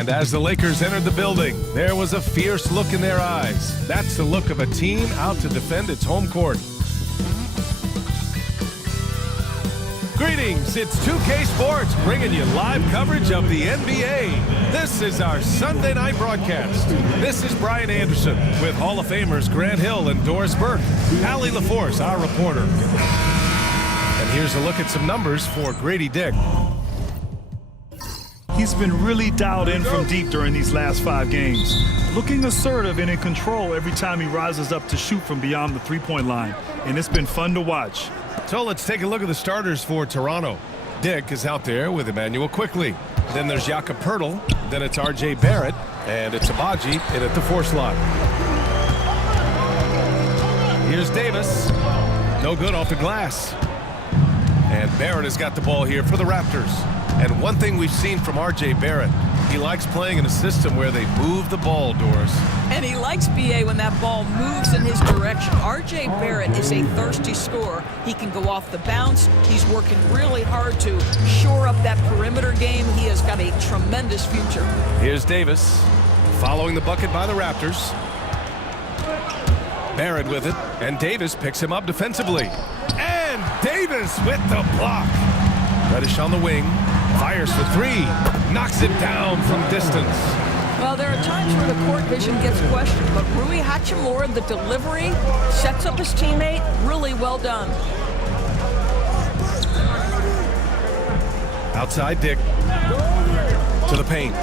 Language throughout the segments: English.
And as the Lakers entered the building, there was a fierce look in their eyes. That's the look of a team out to defend its home court. Greetings, it's 2K Sports bringing you live coverage of the NBA. This is our Sunday night broadcast. This is Brian Anderson with Hall of Famers Grant Hill and Doris Burke. Allie LaForce, our reporter. And here's a look at some numbers for Grady Dick. He's been really dialed in from deep during these last 5 games, looking assertive and in control every time he rises up to shoot from beyond the three-point line, and it's been fun to watch. So let's take a look at the starters for Toronto. Dick is out there with Emmanuel Quickly. Then there's Jakob Poeltl. Then it's R.J. Barrett. And it's Abaji in at the 4 slot. Here's Davis. No good off the glass. And Barrett has got the ball here for the Raptors. And one thing we've seen from R.J. Barrett, he likes playing in a system where they move the ball, Doris. And he likes BA when that ball moves in his direction. R.J. Barrett is a thirsty scorer. He can go off the bounce. He's working really hard to shore up that perimeter game. He has got a tremendous future. Here's Davis, following the bucket by the Raptors. Barrett with it, and Davis picks him up defensively. And Davis with the block. Reddish on the wing, fires for 3, knocks it down from distance. Well, there are times where the court vision gets questioned, but Rui Hachimura, the delivery, sets up his teammate. Really well done. Outside Dick to the paint.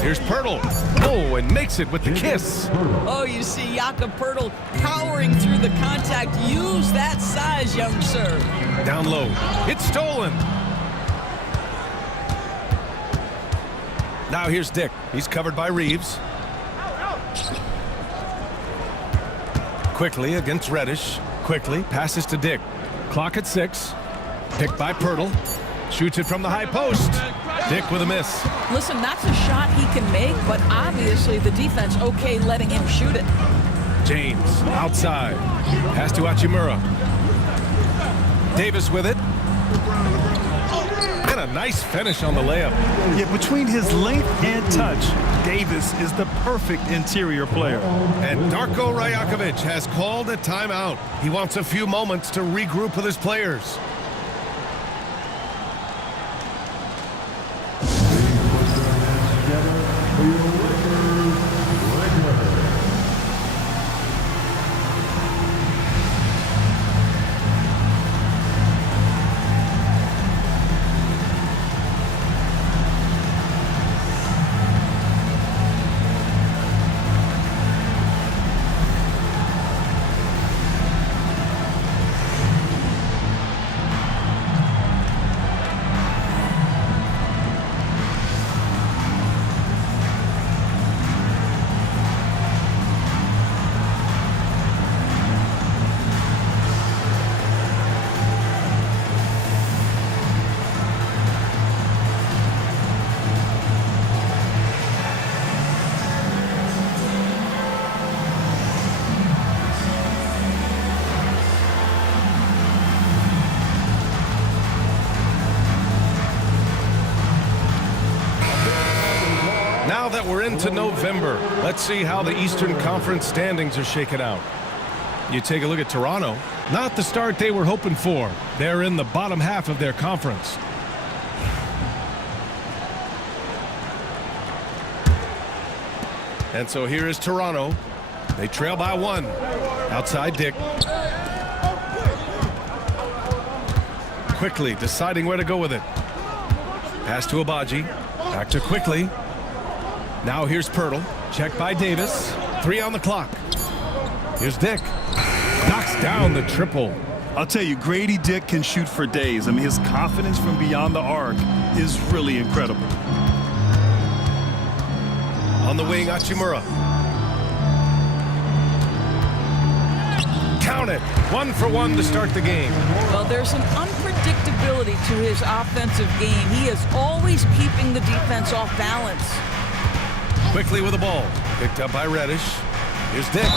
Here's Poeltl. Oh, and makes it with the kiss. Oh, you see Jakob Poeltl powering through the contact. Use that size, young sir. Down low. It's stolen. Now here's Dick. He's covered by Reeves. Quickly against Reddish. Quickly passes to Dick. Clock at 6. Picked by Poeltl. Shoots it from the high post. Dick with a miss. Listen, that's a shot he can make, but obviously the defense okay letting him shoot it. James outside. Pass to Hachimura. Davis with it. And a nice finish on the layup. Yeah, between his length and touch, Davis is the perfect interior player. And Darko Rajakovic has called a timeout. He wants a few moments to regroup with his players. Now that we're into November, let's see how the Eastern Conference standings are shaken out. You take a look at Toronto, not the start they were hoping for. They're in the bottom half of their conference. And so here is Toronto. They trail by 1. Outside Dick. Quickly deciding where to go with it. Pass to Abaji. Back to Quickly. Now here's Poeltl. Checked by Davis. 3 on the clock. Here's Dick. Knocks down the triple. I'll tell you, Grady Dick can shoot for days. I mean, his confidence from beyond the arc is really incredible. On the wing, Hachimura. Count it. 1 for 1 to start the game. Well, there's an unpredictability to his offensive game. He is always keeping the defense off balance. Quickly with the ball. Picked up by Reddish. Here's Dick.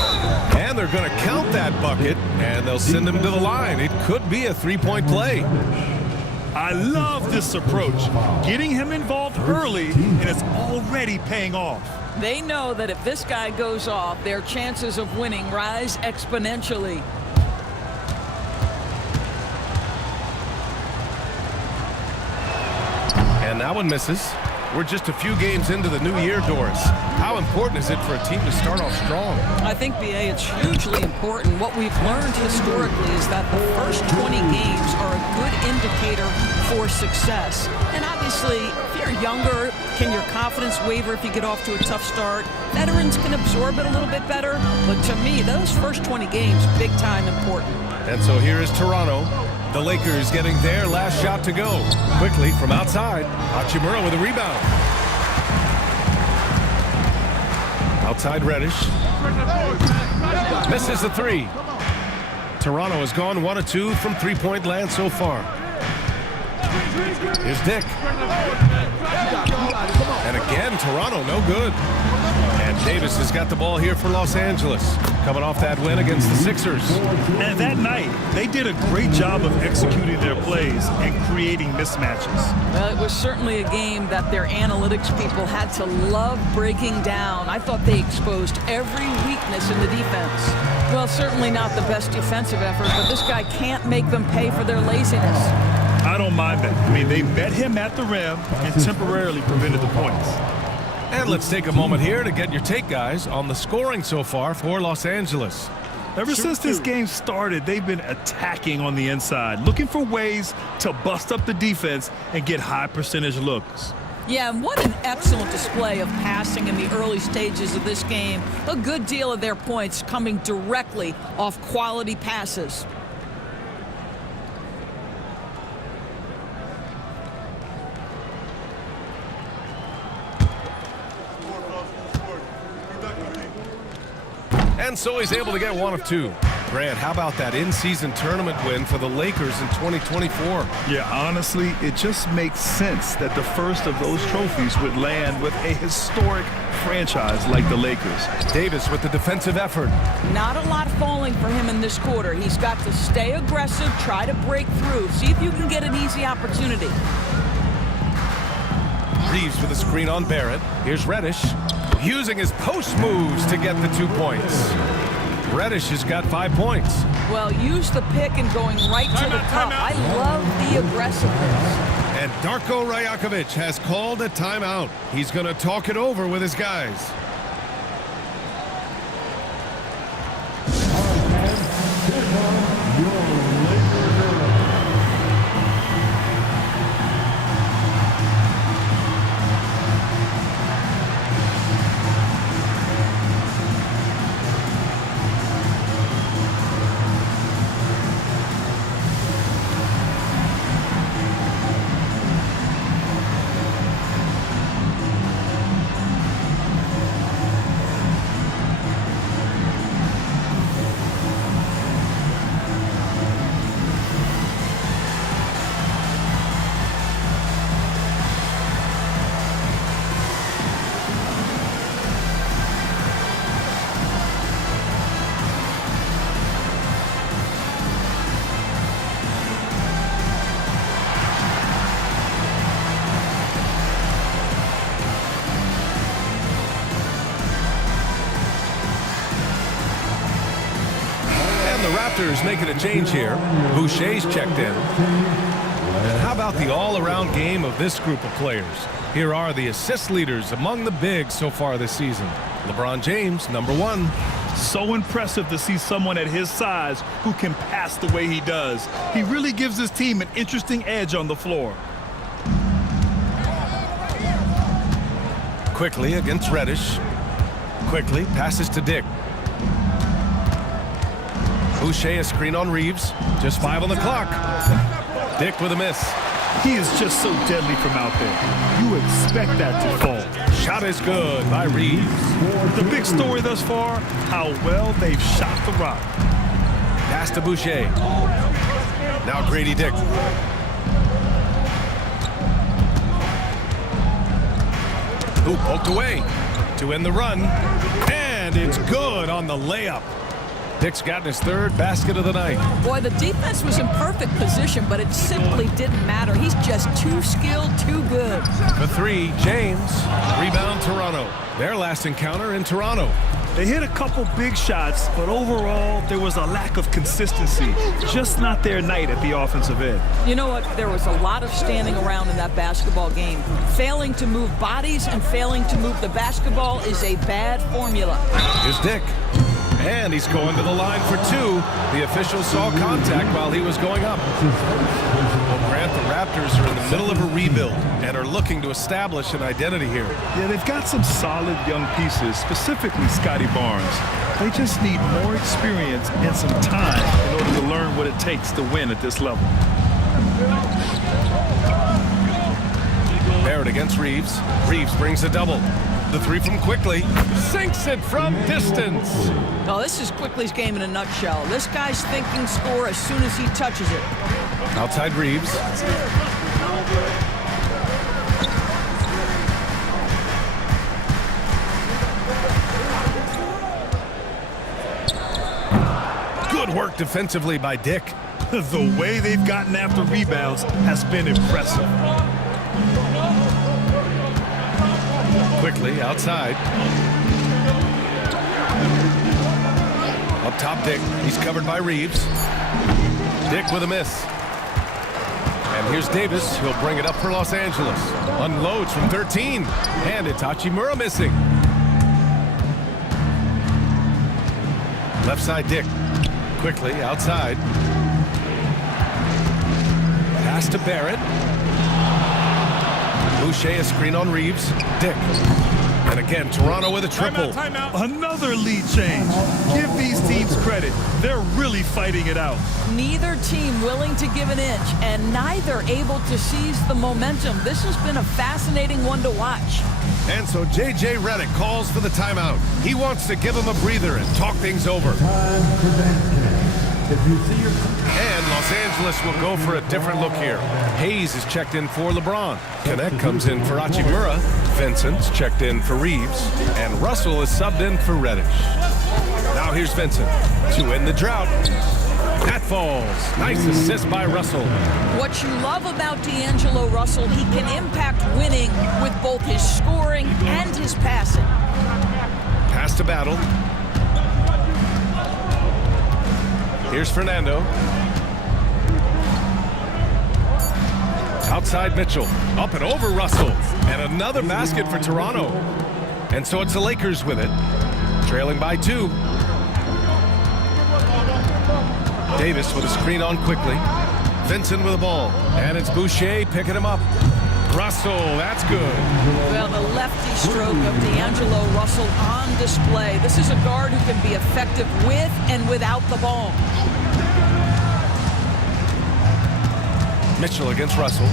And they're going to count that bucket, and they'll send him to the line. It could be a 3-point play. I love this approach. Getting him involved early, and it's already paying off. They know that if this guy goes off, their chances of winning rise exponentially. And that one misses. We're just a few games into the new year, Doris. How important is it for a team to start off strong? I think, BA, it's hugely important. What we've learned historically is that the first 20 games are a good indicator for success. And obviously, if you're younger, can your confidence waver if you get off to a tough start? Veterans can absorb it a little bit better. But to me, those first 20 games, big time important. And so here is Toronto. The Lakers getting their last shot to go. Quickly from outside, Hachimura with a rebound. Outside Reddish. Misses the three. Toronto has gone 1 of 2 from three-point land so far. Here's Dick. And again, Toronto, no good. And Davis has got the ball here for Los Angeles, coming off that win against the Sixers. And that night, they did a great job of executing their plays and creating mismatches. Well, it was certainly a game that their analytics people had to love breaking down. I thought they exposed every weakness in the defense. Well, certainly not the best defensive effort, but this guy can't make them pay for their laziness. I don't mind that. I mean, they met him at the rim and temporarily prevented the points. And let's take a moment here to get your take, guys, on the scoring so far for Los Angeles. Ever since this game started, they've been attacking on the inside, looking for ways to bust up the defense and get high percentage looks. Yeah, and what an excellent display of passing in the early stages of this game. A good deal of their points coming directly off quality passes. And so he's able to get 1 of 2. Grant, how about that in-season tournament win for the Lakers in 2024? Yeah, honestly, it just makes sense that the first of those trophies would land with a historic franchise like the Lakers. Davis with the defensive effort. Not a lot falling for him in this quarter. He's got to stay aggressive, try to break through, see if you can get an easy opportunity. Reeves with a screen on Barrett. Here's Reddish, using his post moves to get the 2 points. Reddish has got 5 points. Well, use the pick and going right to the cup. I love the aggressiveness. And Darko Rajakovic has called a timeout. He's going to talk it over with his guys. The Raptors making a change here. Boucher's checked in. And how about the all-around game of this group of players? Here are the assist leaders among the bigs so far this season. LeBron James, number 1. So impressive to see someone at his size who can pass the way he does. He really gives his team an interesting edge on the floor. Quickly against Reddish. Quickly passes to Dick. Boucher a screen on Reeves. Just 5 on the clock. Dick with a miss. He is just so deadly from out there. You expect that to fall. Shot is good by Reeves. The big story thus far, how well they've shot the rock. Pass to Boucher. Now Grady Dick. Who poked away to end the run. And it's good on the layup. Dick's gotten his third basket of the night. Boy, the defense was in perfect position, but it simply didn't matter. He's just too skilled, too good. For three, James. Rebound, Toronto. Their last encounter in Toronto. They hit a couple big shots, but overall, there was a lack of consistency. Just not their night at the offensive end. You know what? There was a lot of standing around in that basketball game. Failing to move bodies and failing to move the basketball is a bad formula. Here's Dick. And he's going to the line for two. The official saw contact while he was going up. Well, Grant, the Raptors are in the middle of a rebuild and are looking to establish an identity here. Yeah, they've got some solid young pieces, specifically Scotty Barnes. They just need more experience and some time in order to learn what it takes to win at this level. Barrett against Reeves. Reeves brings a double. The three from Quickly. Sinks it from distance. Oh, this is Quickly's game in a nutshell. This guy's thinking score as soon as he touches it. Outside Reeves. Good work defensively by Dick. The way they've gotten after rebounds has been impressive. Quickly outside. Up top, Dick. He's covered by Reeves. Dick with a miss. And here's Davis. He'll bring it up for Los Angeles. Unloads from 13. And it's Hachimura missing. Left side, Dick. Quickly outside. Pass to Barrett. Boucher a screen on Reeves. Dick. And again, Toronto with a triple. Timeout. Another lead change. Give these teams credit. They're really fighting it out. Neither team willing to give an inch, and neither able to seize the momentum. This has been a fascinating one to watch. And so J.J. Redick calls for the timeout. He wants to give him a breather and talk things over. And Los Angeles will go for a different look here. Hayes is checked in for LeBron. Connect comes in for Hachimura. Vincent's checked in for Reeves. And Russell is subbed in for Reddish. Now here's Vincent to end the drought. That falls. Nice assist by Russell. What you love about D'Angelo Russell, he can impact winning with both his scoring and his passing. Pass to Battle. Here's Fernando. Outside Mitchell. Up and over Russell. And another basket for Toronto. And so it's the Lakers with it. Trailing by 2. Davis with a screen on Quickly. Vincent with the ball. And it's Boucher picking him up. Russell, that's good. Well, the lefty stroke of D'Angelo Russell on display. This is a guard who can be effective with and without the ball. Mitchell against Russell.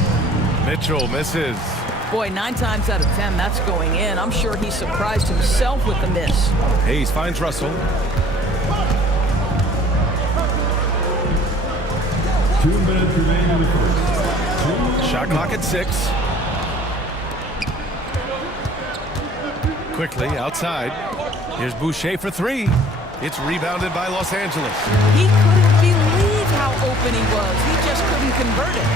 Mitchell misses. Boy, 9 times out of 10, that's going in. I'm sure he surprised himself with the miss. Hayes finds Russell. 2 minutes remaining in the first. Shot clock at 6. Quickly outside. Here's Boucher for 3. It's rebounded by Los Angeles. He couldn't believe how open he was. He just couldn't convert it.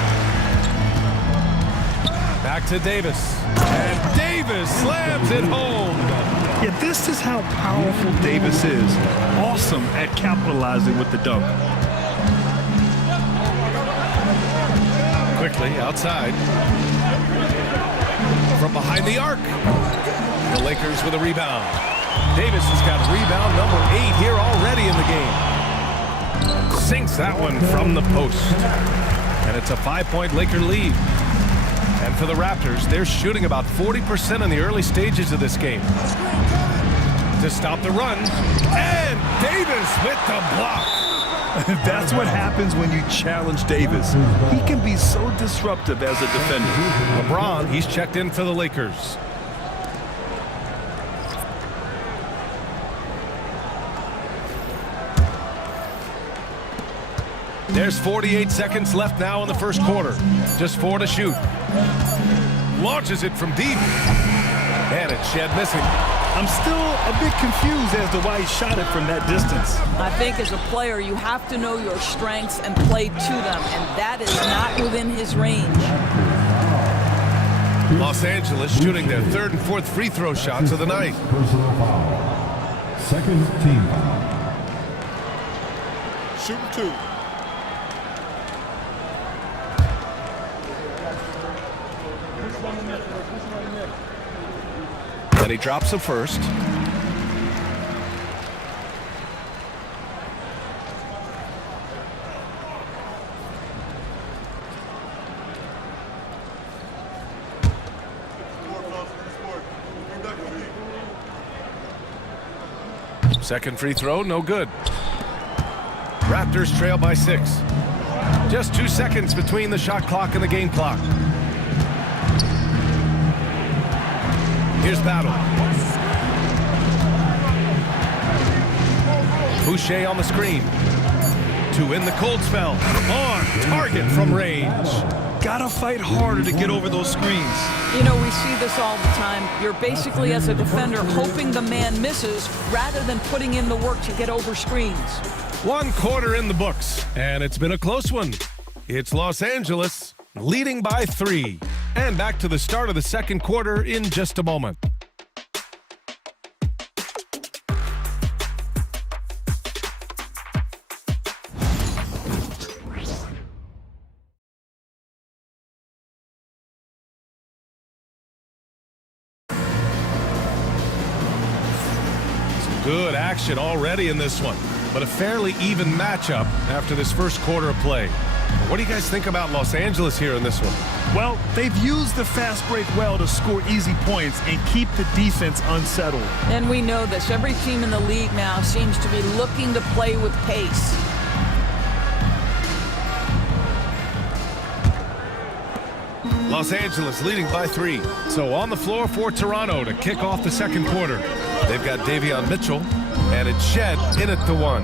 Back to Davis. And Davis slams it home. Yeah, this is how powerful Davis is. Awesome at capitalizing with the dunk. Quickly outside. From behind the arc. The Lakers with a rebound. Davis has got rebound number 8 here already in the game. Sinks that one from the post. And it's a 5-point Laker lead. And for the Raptors, they're shooting about 40% in the early stages of this game. To stop the run. And Davis with the block. That's what happens when you challenge Davis. He can be so disruptive as a defender. LeBron, he's checked in for the Lakers. There's 48 seconds left now in the first quarter. Just 4 to shoot. Launches it from deep. And it's Shed missing. I'm still a bit confused as to why he shot it from that distance. I think as a player, you have to know your strengths and play to them, and that is not within his range. Los Angeles shooting their third and fourth free throw shots of the night. Personal foul. Second team foul. Shooting two. And he drops the first. Second free throw, no good. Raptors trail by 6. Just 2 seconds between the shot clock and the game clock. Here's Battle. Boucher on the screen. To win the cold spell. On target from range. Gotta fight harder to get over those screens. You know, we see this all the time. You're basically, as a defender, hoping the man misses rather than putting in the work to get over screens. 1 quarter in the books, and it's been a close one. It's Los Angeles leading by 3. And back to the start of the second quarter in just a moment. Good action already in this one, but a fairly even matchup after this first quarter of play. What do you guys think about Los Angeles here in this one? Well, they've used the fast break well to score easy points and keep the defense unsettled. And we know this. Every team in the league now seems to be looking to play with pace. Los Angeles leading by 3. So on the floor for Toronto to kick off the second quarter. They've got Davion Mitchell, and it's Shed in at the 1.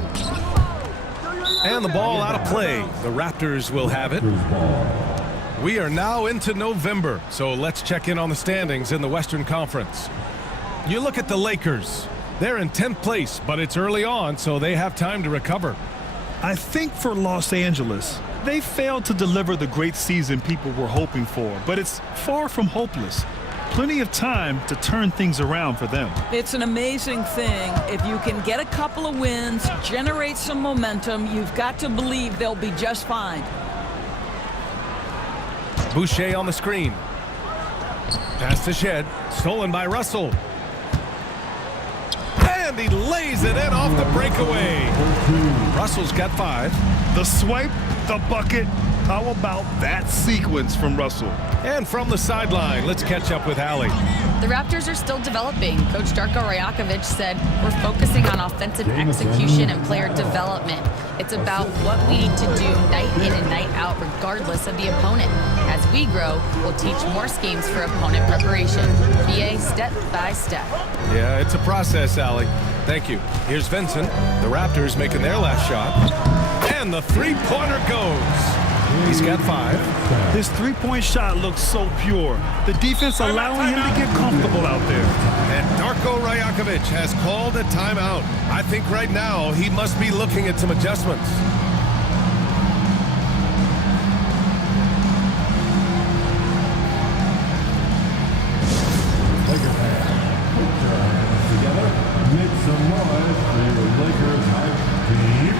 And the ball out of play. The Raptors will have it. We are now into November, so let's check in on the standings in the Western Conference. You look at the Lakers. They're in 10th place, but it's early on, so they have time to recover. I think for Los Angeles, they failed to deliver the great season people were hoping for, but it's far from hopeless. Plenty of time to turn things around for them. It's an amazing thing. If you can get a couple of wins, generate some momentum, you've got to believe they'll be just fine. Boucher on the screen. Pass to Shed. Stolen by Russell. And he lays it in off the breakaway. Russell's got 5. The swipe, the bucket. How about that sequence from Russell? And from the sideline, let's catch up with Allie. The Raptors are still developing. Coach Darko Rajakovic said, we're focusing on offensive execution and player development. It's about what we need to do night in and night out, regardless of the opponent. As we grow, we'll teach more schemes for opponent preparation. BA step by step. Yeah, it's a process, Allie. Thank you. Here's Vincent. The Raptors making their last shot. And the three-pointer goes. He's got 5. His three-point shot looks so pure. The defense allowing him to get comfortable out there. And Darko Rajakovic has called a timeout. I think right now he must be looking at some adjustments. Lakers fans, put your hands together. Make some noise for your Lakers hype team.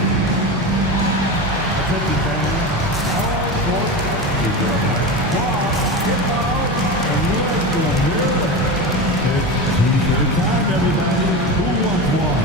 Attention fans. It's t-shirt time, everybody. Who wants one?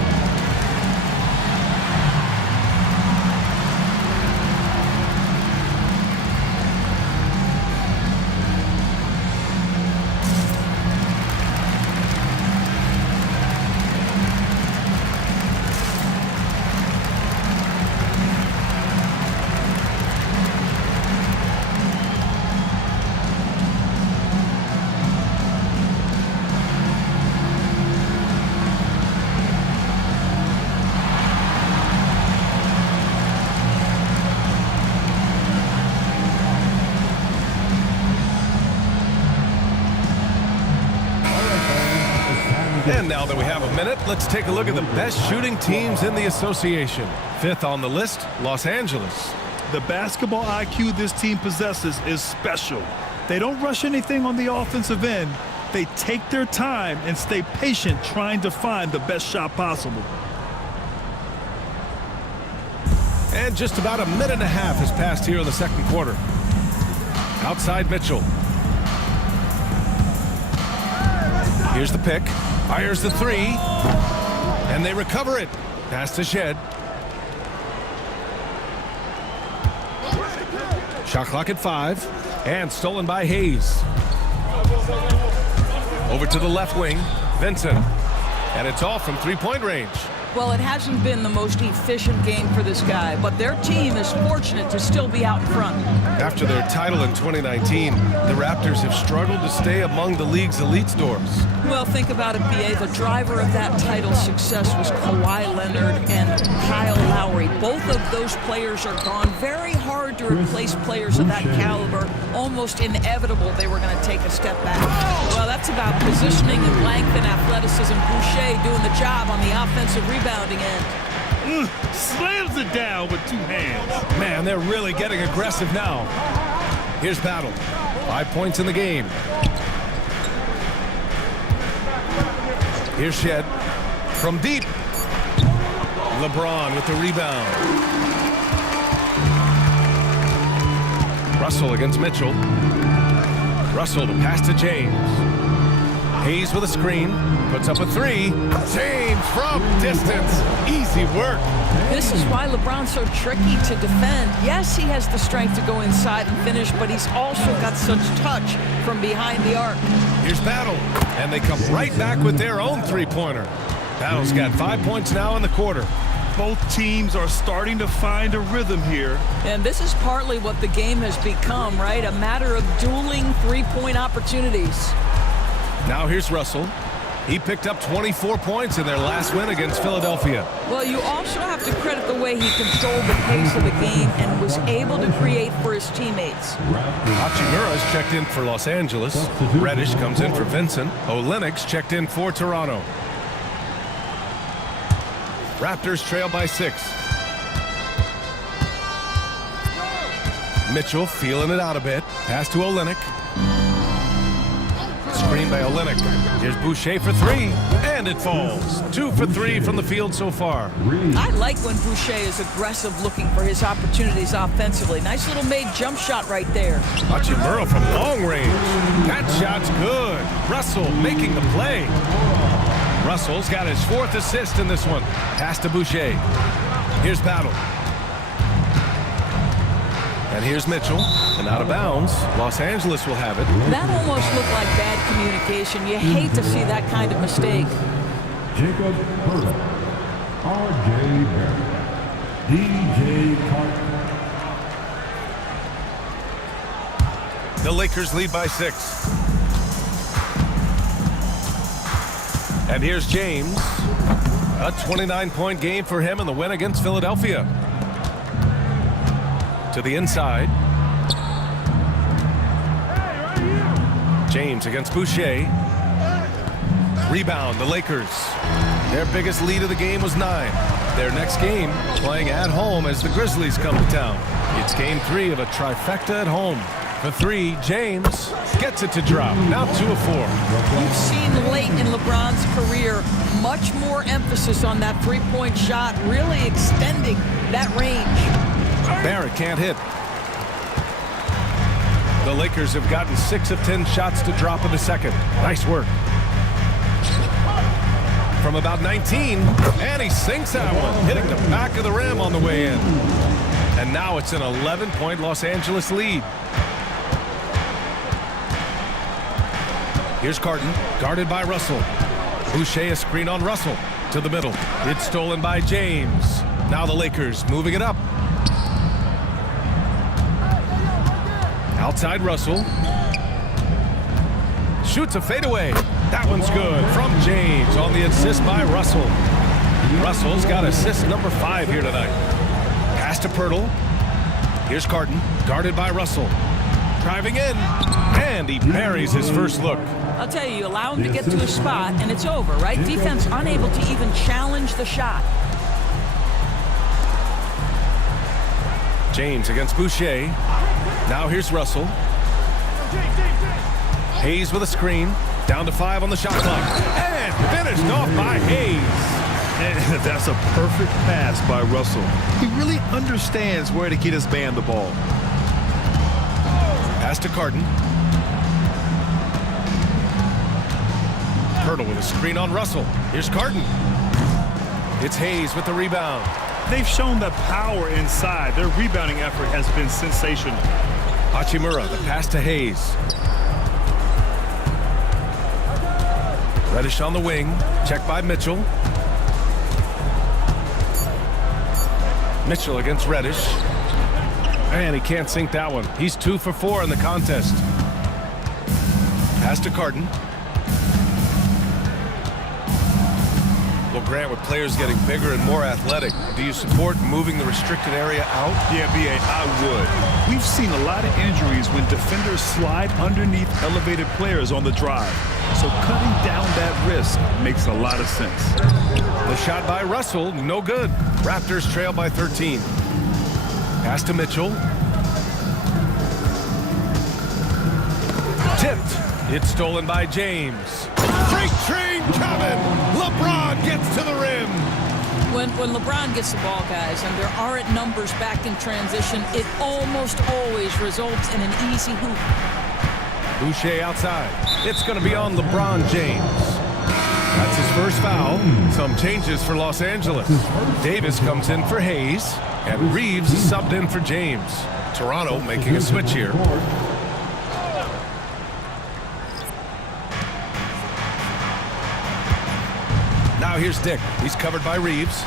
now that we have a minute, let's take a look at the best shooting teams in the association. 5th on the list, Los Angeles. The basketball IQ this team possesses is special. They don't rush anything on the offensive end. They take their time and stay patient trying to find the best shot possible. And just about a minute and a half has passed here in the second quarter. Outside Mitchell. Here's the pick. Fires the three. And they recover it. Pass to Shed. Shot clock at 5. And stolen by Hayes. Over to the left wing. Vincent. And it's all from three-point range. Well, it hasn't been the most efficient game for this guy, but their team is fortunate to still be out in front. After their title in 2019, the Raptors have struggled to stay among the league's elite stores. Well, think about it, BA. The driver of that title success was Kawhi Leonard and Kyle Lowry. Both of those players are gone. Very hard to replace players of that caliber. Almost inevitable they were going to take a step back. Well, that's about positioning and length and athleticism. Boucher doing the job on the offensive rebounding end. Slams it down with 2 hands. Man, they're really getting aggressive now. Here's Battle. 5 points in the game. Here's Shed. From deep. LeBron with the rebound. Russell against Mitchell. Russell to pass to James. Hayes with a screen. Puts up a 3. James from distance. Easy work. This is why LeBron's so tricky to defend. Yes, he has the strength to go inside and finish, but he's also got such touch from behind the arc. Here's Battle. And they come right back with their own three-pointer. Battle's got 5 points now in the quarter. Both teams are starting to find a rhythm here. And this is partly what the game has become, right? A matter of dueling three-point opportunities. Now here's Russell. He picked up 24 points in their last win against Philadelphia. Well, you also have to credit the way he controlled the pace of the game and was able to create for his teammates. Hachimura's checked in for Los Angeles. Reddish comes in for Vincent. Olenek's checked in for Toronto. Raptors trail by 6. Mitchell feeling it out a bit. Pass to Olenek. Screen by Olenek. Here's Boucher for 3. And it falls. 2 for 3 from the field so far. I like when Boucher is aggressive looking for his opportunities offensively. Nice little made jump shot right there. Hachimura from long range. That shot's good. Russell making the play. Russell's got his 4th assist in this one. Pass to Boucher. Here's Battle. And here's Mitchell. And out of bounds. Los Angeles will have it. That almost looked like bad communication. You hate to see that kind of mistake. Jacob Hurley, R.J. Barrett, D.J. Carter. The Lakers lead by 6. And here's James. A 29-point game for him in the win against Philadelphia. To the inside. James against Boucher. Rebound, the Lakers. Their biggest lead of the game was 9. Their next game playing at home as the Grizzlies come to town. It's game 3 of a trifecta at home. For 3, James gets it to drop. Now 2 of 4. You've seen late in LeBron's career much more emphasis on that three-point shot, really extending that range. Barrett can't hit. The Lakers have gotten 6 of 10 shots to drop in the second. Nice work. From about 19, and he sinks that one, hitting the back of the rim on the way in. And now it's an 11-point Los Angeles lead. Here's Carton, guarded by Russell. Boucher a screen on Russell. To the middle. It's stolen by James. Now the Lakers moving it up. Outside Russell. Shoots a fadeaway. That one's good from James on the assist by Russell. Russell's got assist number 5 here tonight. Pass to Pirtle. Here's Carton, guarded by Russell. Driving in, and he buries his first look. I'll tell you, you allow him to get to his spot, and it's over, right? Defense unable to even challenge the shot. James against Boucher. Now here's Russell. Hayes with a screen. Down to 5 on the shot clock. And finished off by Hayes. And that's a perfect pass by Russell. He really understands where to get his man the ball. Pass to Carton. Hurdle with a screen on Russell. Here's Carton. It's Hayes with the rebound. They've shown the power inside. Their rebounding effort has been sensational. Hachimura, the pass to Hayes. Reddish on the wing. Check by Mitchell. Mitchell against Reddish. And he can't sink that one. He's 2 for 4 in the contest. Pass to Carton. Well, Grant, with players getting bigger and more athletic, do you support moving the restricted area out? Yeah, B.A., I would. We've seen a lot of injuries when defenders slide underneath elevated players on the drive. So cutting down that risk makes a lot of sense. The shot by Russell, no good. Raptors trail by 13. Pass to Mitchell. Tipped. It's stolen by James. Freight train coming. LeBron gets to the rim. When LeBron gets the ball, guys, and there aren't numbers back in transition, it almost always results in an easy hoop. Boucher outside. It's going to be on LeBron James. That's his first foul. Some changes for Los Angeles. Davis comes in for Hayes, and Reeves subbed in for James. Toronto making a switch here. Now here's Dick. He's covered by Reeves.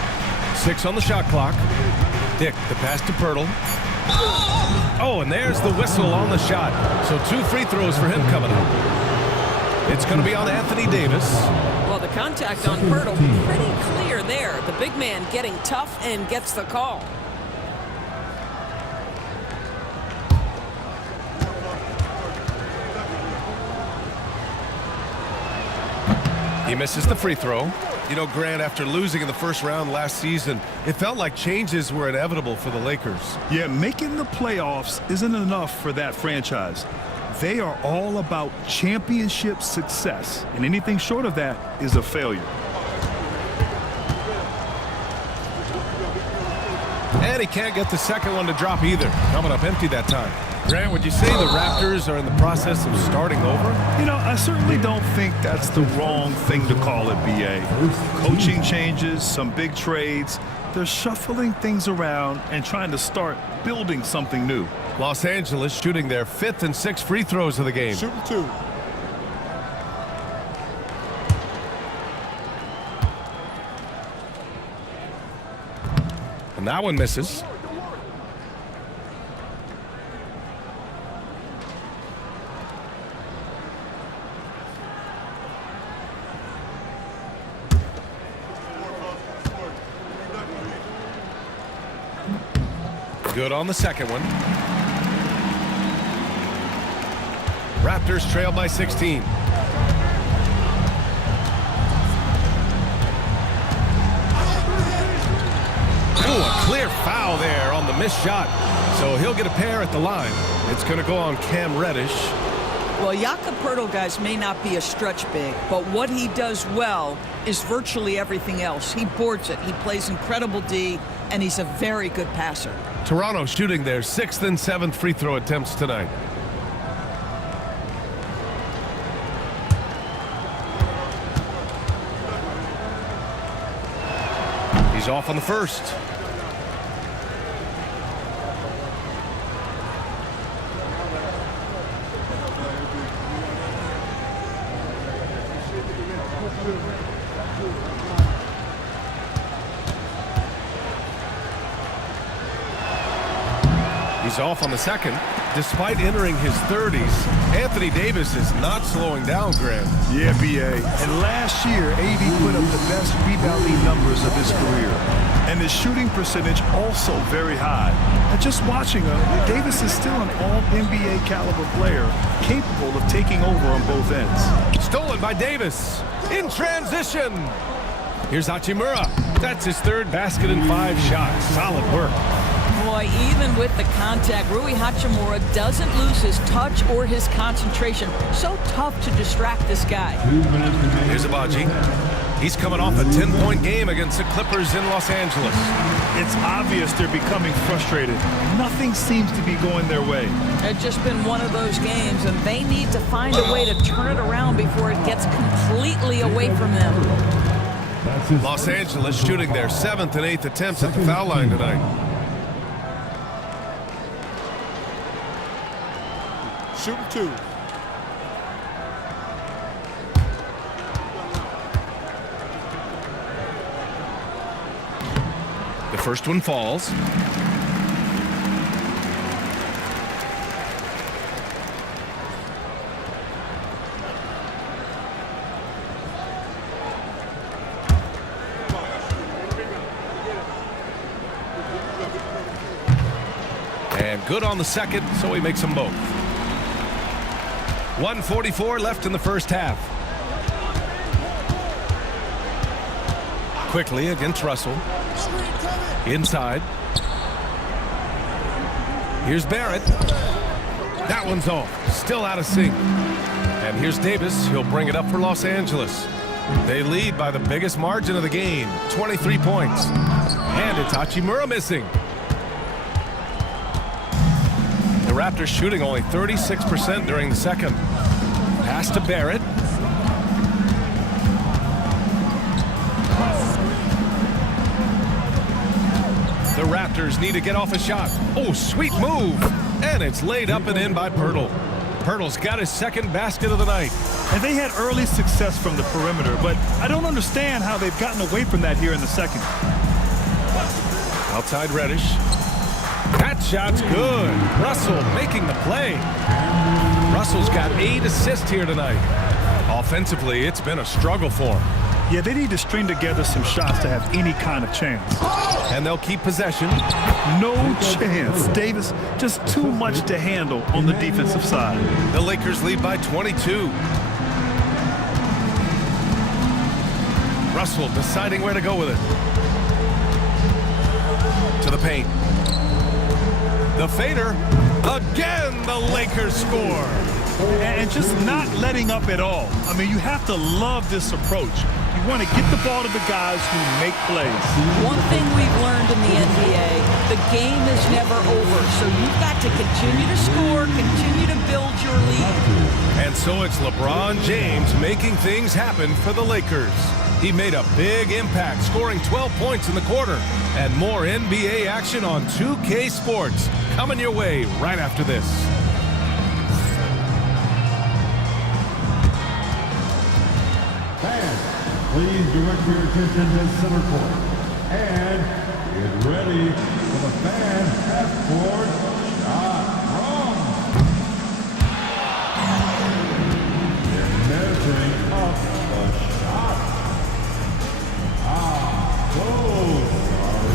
6 on the shot clock. Dick, the pass to Pirtle. Oh, and there's the whistle on the shot. So 2 free throws for him coming up. It's going to be on Anthony Davis. Well, the contact on Pirtle, pretty clear there. The big man getting tough and gets the call. He misses the free throw. You know, Grant, after losing in the first round last season, it felt like changes were inevitable for the Lakers. Yeah, making the playoffs isn't enough for that franchise. They are all about championship success, and anything short of that is a failure. And he can't get the second one to drop either. Coming up empty that time. Grant, would you say the Raptors are in the process of starting over? You know, I certainly don't think that's the wrong thing to call it, B.A. Coaching changes, some big trades. They're shuffling things around and trying to start building something new. Los Angeles shooting their 5th and 6th free throws of the game. Shooting 2. And that one misses. Good on the second one. Raptors trail by 16. Ooh, a clear foul there on the missed shot. So he'll get a pair at the line. It's going to go on Cam Reddish. Well, Jakob Poeltl, guys, may not be a stretch big, but what he does well is virtually everything else. He boards it, he plays incredible D, and he's a very good passer. Toronto shooting their 6th and 7th free throw attempts tonight. He's off on the first. He's off on the second. Despite entering his 30s, Anthony Davis is not slowing down, Grant. Yeah, B.A. And last year, AD put up the best rebounding numbers of his career. And his shooting percentage also very high. And just watching him, Davis is still an all-NBA caliber player, capable of taking over on both ends. Stolen by Davis. In transition. Here's Hachimura. That's his third basket in 5 shots. Solid work. Boy, even with the contact, Rui Hachimura doesn't lose his touch or his concentration. So tough to distract this guy. Here's Abaji. He's coming off a 10-point game against the Clippers in Los Angeles. It's obvious they're becoming frustrated. Nothing seems to be going their way. It's just been one of those games, and they need to find a way to turn it around before it gets completely away from them. Los Angeles shooting their 7th and 8th attempts at the foul line tonight. Shooting 2. The first one falls. And good on the second, so he makes them both. 1:44 left in the first half. Quickly against Russell. Inside. Here's Barrett. That one's off. Still out of sync. And here's Davis. He'll bring it up for Los Angeles. They lead by the biggest margin of the game, 23 points. And it's Hachimura missing. The Raptors shooting only 36% during the second. Pass to Barrett. The Raptors need to get off a shot. Oh, sweet move. And it's laid up and in by Pirtle. Pirtle's got his second basket of the night. And they had early success from the perimeter, but I don't understand how they've gotten away from that here in the second. Outside Reddish. That shot's good. Russell making the play. Russell's got 8 assists here tonight. Offensively, it's been a struggle for him. Yeah, they need to string together some shots to have any kind of chance. And they'll keep possession. No chance. Davis, just too much to handle on the defensive side. The Lakers lead by 22. Russell deciding where to go with it. To the paint. The fader. Again, the Lakers score. And just not letting up at all. I mean, you have to love this approach. You want to get the ball to the guys who make plays. One thing we've learned in the NBA, the game is never over. So you've got to continue to score, continue to build your lead. And so it's LeBron James making things happen for the Lakers. He made a big impact, scoring 12 points in the quarter. And more NBA action on 2K Sports coming your way right after this. Please direct your attention to center court. And get ready for the fan half-court shot from. They're measuring up the shot. So sorry.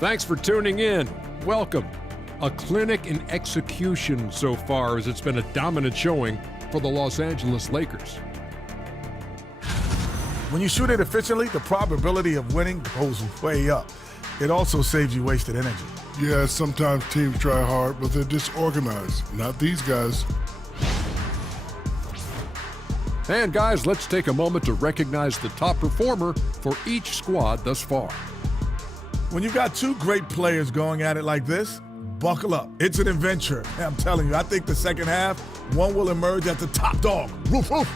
Thanks for tuning in. Welcome. A clinic in execution so far, as it's been a dominant showing for the Los Angeles Lakers. When you shoot it efficiently, the probability of winning goes way up. It also saves you wasted energy. Yeah, sometimes teams try hard, but they're disorganized. Not these guys. And guys, let's take a moment to recognize the top performer for each squad thus far. When you've got two great players going at it like this, buckle up. It's an adventure. I'm telling you, I think the second half, one will emerge as the top dog. Roof, roof.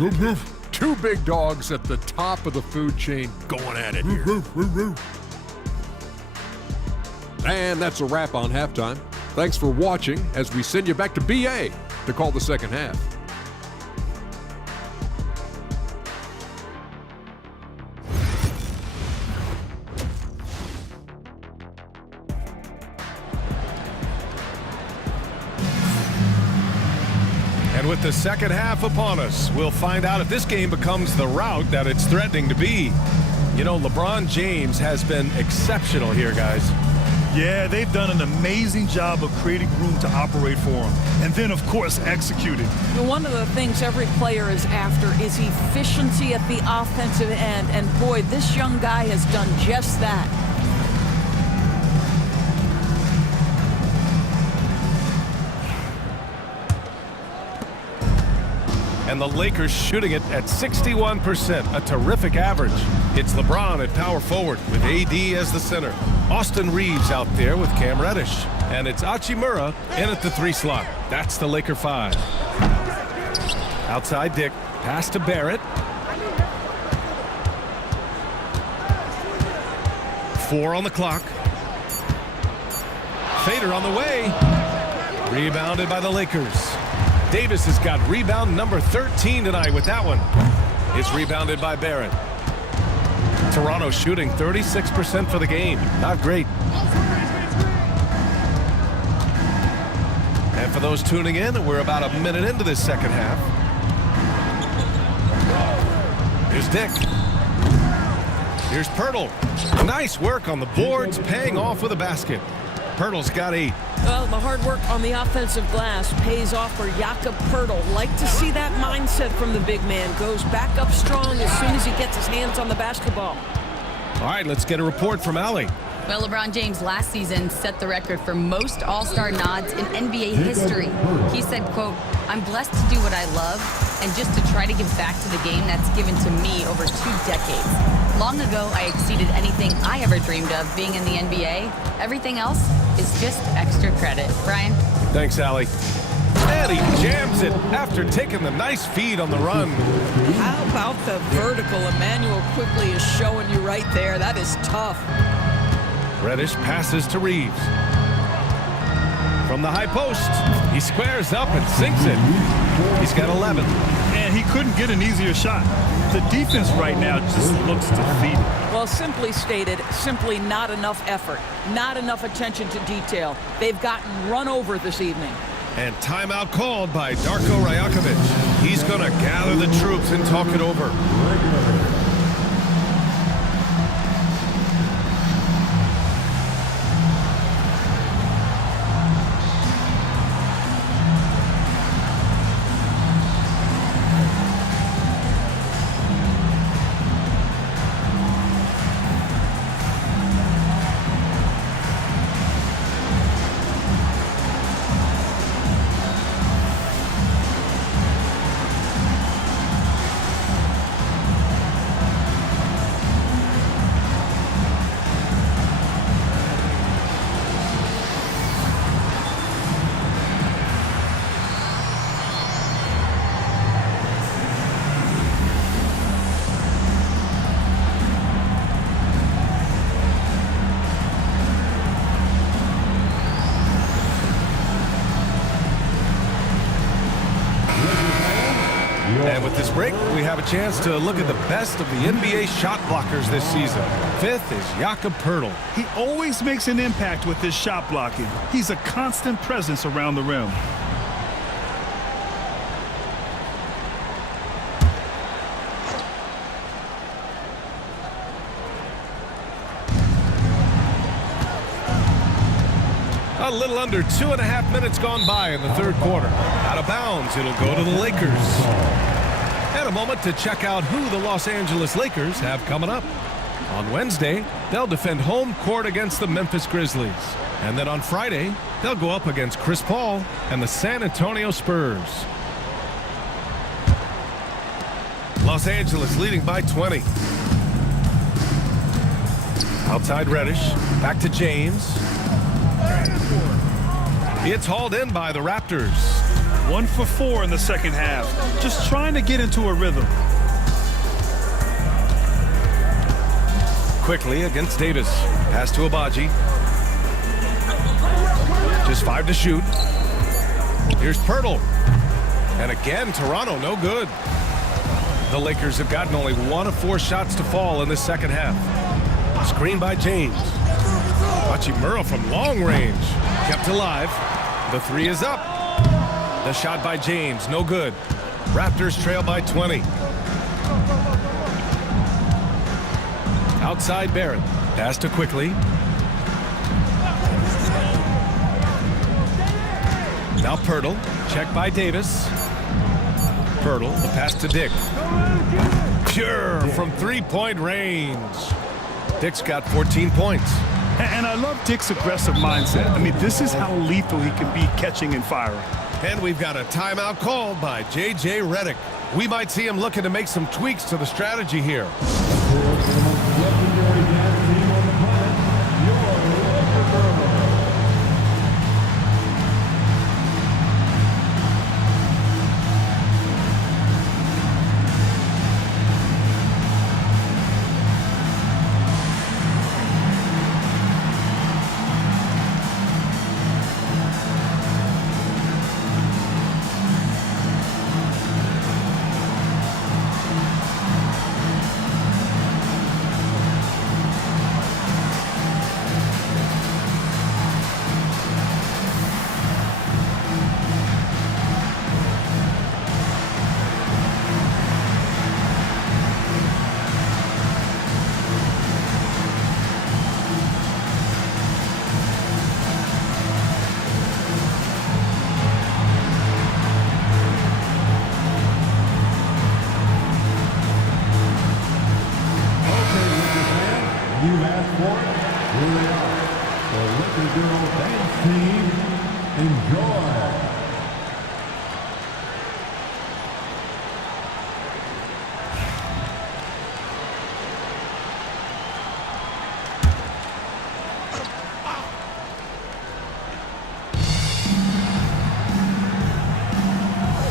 Roof, roof. Two big dogs at the top of the food chain going at it here. Roof, roof, roof. And that's a wrap on halftime. Thanks for watching as we send you back to BA to call the second half. And with the second half upon us, we'll find out if this game becomes the rout that it's threatening to be. You know, LeBron James has been exceptional here, guys. Yeah, they've done an amazing job of creating room to operate for him. And then, of course, executing. One of the things every player is after is efficiency at the offensive end. And boy, this young guy has done just that. And the Lakers shooting it at 61%, a terrific average. It's LeBron at power forward with AD as the center. Austin Reeves out there with Cam Reddish. And it's Hachimura in at the 3 slot. That's the Laker 5. Outside Dick, pass to Barrett. 4 on the clock. Fader on the way. Rebounded by the Lakers. Davis has got rebound number 13 tonight with that one. It's rebounded by Barrett. Toronto shooting 36% for the game. Not great. And for those tuning in, we're about a minute into this second half. Here's Dick. Here's Pirtle. Nice work on the boards, paying off with a basket. Pirtle's got 8. Well, the hard work on the offensive glass pays off for Jakob Pirtle. Like to see that mindset from the big man. Goes back up strong as soon as he gets his hands on the basketball. All right, let's get a report from Allie. Well, LeBron James last season set the record for most All-Star nods in NBA history. He said, quote, "I'm blessed to do what I love and just to try to give back to the game that's given to me over 2 decades. Long ago, I exceeded anything I ever dreamed of being in the NBA. Everything else is just extra credit." Brian? Thanks, Allie. And he jams it after taking the nice feed on the run. How about the vertical Emmanuel quickly is showing you right there? That is tough. Reddish passes to Reeves. From the high post, he squares up and sinks it. He's got 11. And he couldn't get an easier shot. The defense right now just looks defeated. Well, simply stated, simply not enough effort, not enough attention to detail. They've gotten run over this evening. And timeout called by Darko Rajakovic. He's going to gather the troops and talk it over. And with this break, we have a chance to look at the best of the NBA shot blockers this season. 5th is Jakob Pirtle. He always makes an impact with his shot blocking. He's a constant presence around the rim. A little under 2.5 minutes gone by in the third quarter. Out of bounds, it'll go to the Lakers. And a moment to check out who the Los Angeles Lakers have coming up. On Wednesday, they'll defend home court against the Memphis Grizzlies. And then on Friday, they'll go up against Chris Paul and the San Antonio Spurs. Los Angeles leading by 20. Outside Reddish, back to James. It's hauled in by the Raptors. 1 for 4 in the second half. Just trying to get into a rhythm. Quickly against Davis. Pass to Abaji. Just 5 to shoot. Here's Pirtle. And again, Toronto, no good. The Lakers have gotten only 1 of 4 shots to fall in this second half. Screen by James. Hachimura from long range. Kept alive. The 3 is up. The shot by James, no good. Raptors trail by 20. Outside Barrett. Pass to Quickly. Now Pirtle. Check by Davis. Pirtle, the pass to Dick. Pure from three-point range. Dick's got 14 points. And I love Dick's aggressive mindset. I mean, this is how lethal he can be catching and firing. And we've got a timeout called by J.J. Redick. We might see him looking to make some tweaks to the strategy here. You've asked for it. Here they are. The Lakers Girl Dance Team. Enjoy.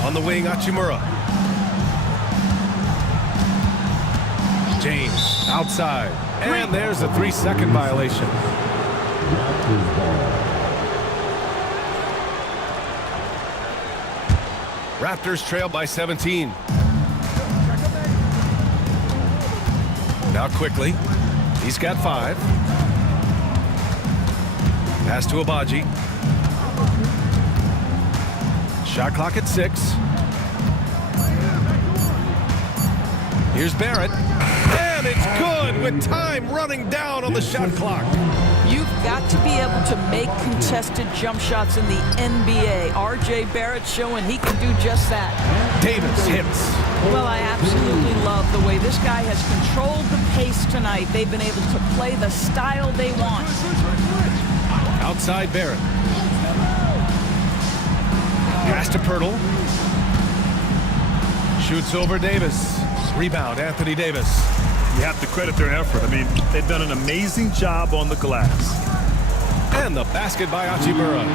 On the wing, Hachimura. James outside. And there's a 3-second violation. Raptors trail by 17. Now Quickly. He's got 5. Pass to Abaji. Shot clock at 6. Here's Barrett. And it's good with time running down on the shot clock. You've got to be able to make contested jump shots in the NBA. RJ Barrett showing he can do just that. Davis hits. Well, I absolutely love the way this guy has controlled the pace tonight. They've been able to play the style they want. Outside Barrett. Pass to Pirtle. Shoots over Davis. Rebound, Anthony Davis. You have to credit their effort. I mean, they've done an amazing job on the glass. And the basket by Hachimura.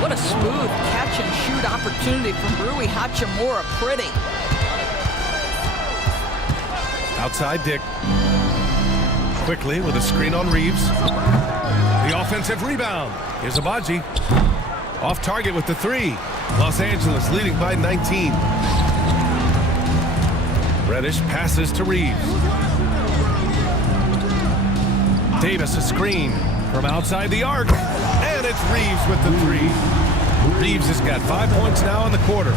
What a smooth catch and shoot opportunity from Rui Hachimura. Pretty. Outside Dick. Quickly with a screen on Reeves. The offensive rebound. Here's Abaji. Off target with the 3. Los Angeles leading by 19. Reddish passes to Reeves. Davis a screen from outside the arc. And it's Reeves with the 3. Reeves has got 5 points now in the quarter.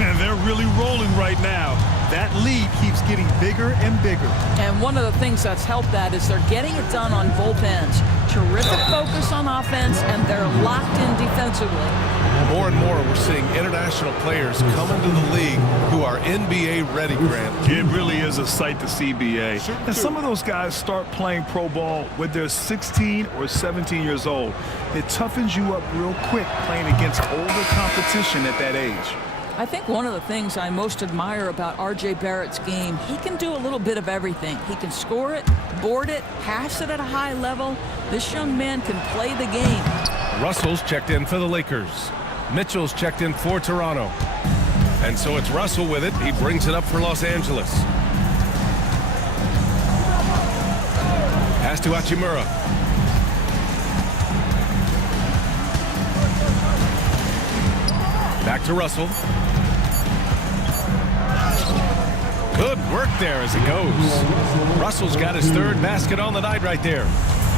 And they're really rolling right now. That lead keeps getting bigger and bigger. And one of the things that's helped that is they're getting it done on both ends. Terrific focus on offense, and they're locked in defensively. More and more, we're seeing international players come into the league who are NBA ready, Grant. It really is a sight to see, BA. And some of those guys start playing pro ball when they're 16 or 17 years old. It toughens you up real quick playing against older competition at that age. I think one of the things I most admire about RJ Barrett's game, he can do a little bit of everything. He can score it, board it, pass it at a high level. This young man can play the game. Russell's checked in for the Lakers. Mitchell's checked in for Toronto. And so it's Russell with it. He brings it up for Los Angeles. Pass to Hachimura. Back to Russell. Good work there as he goes. Russell's got his 3rd basket on the night right there.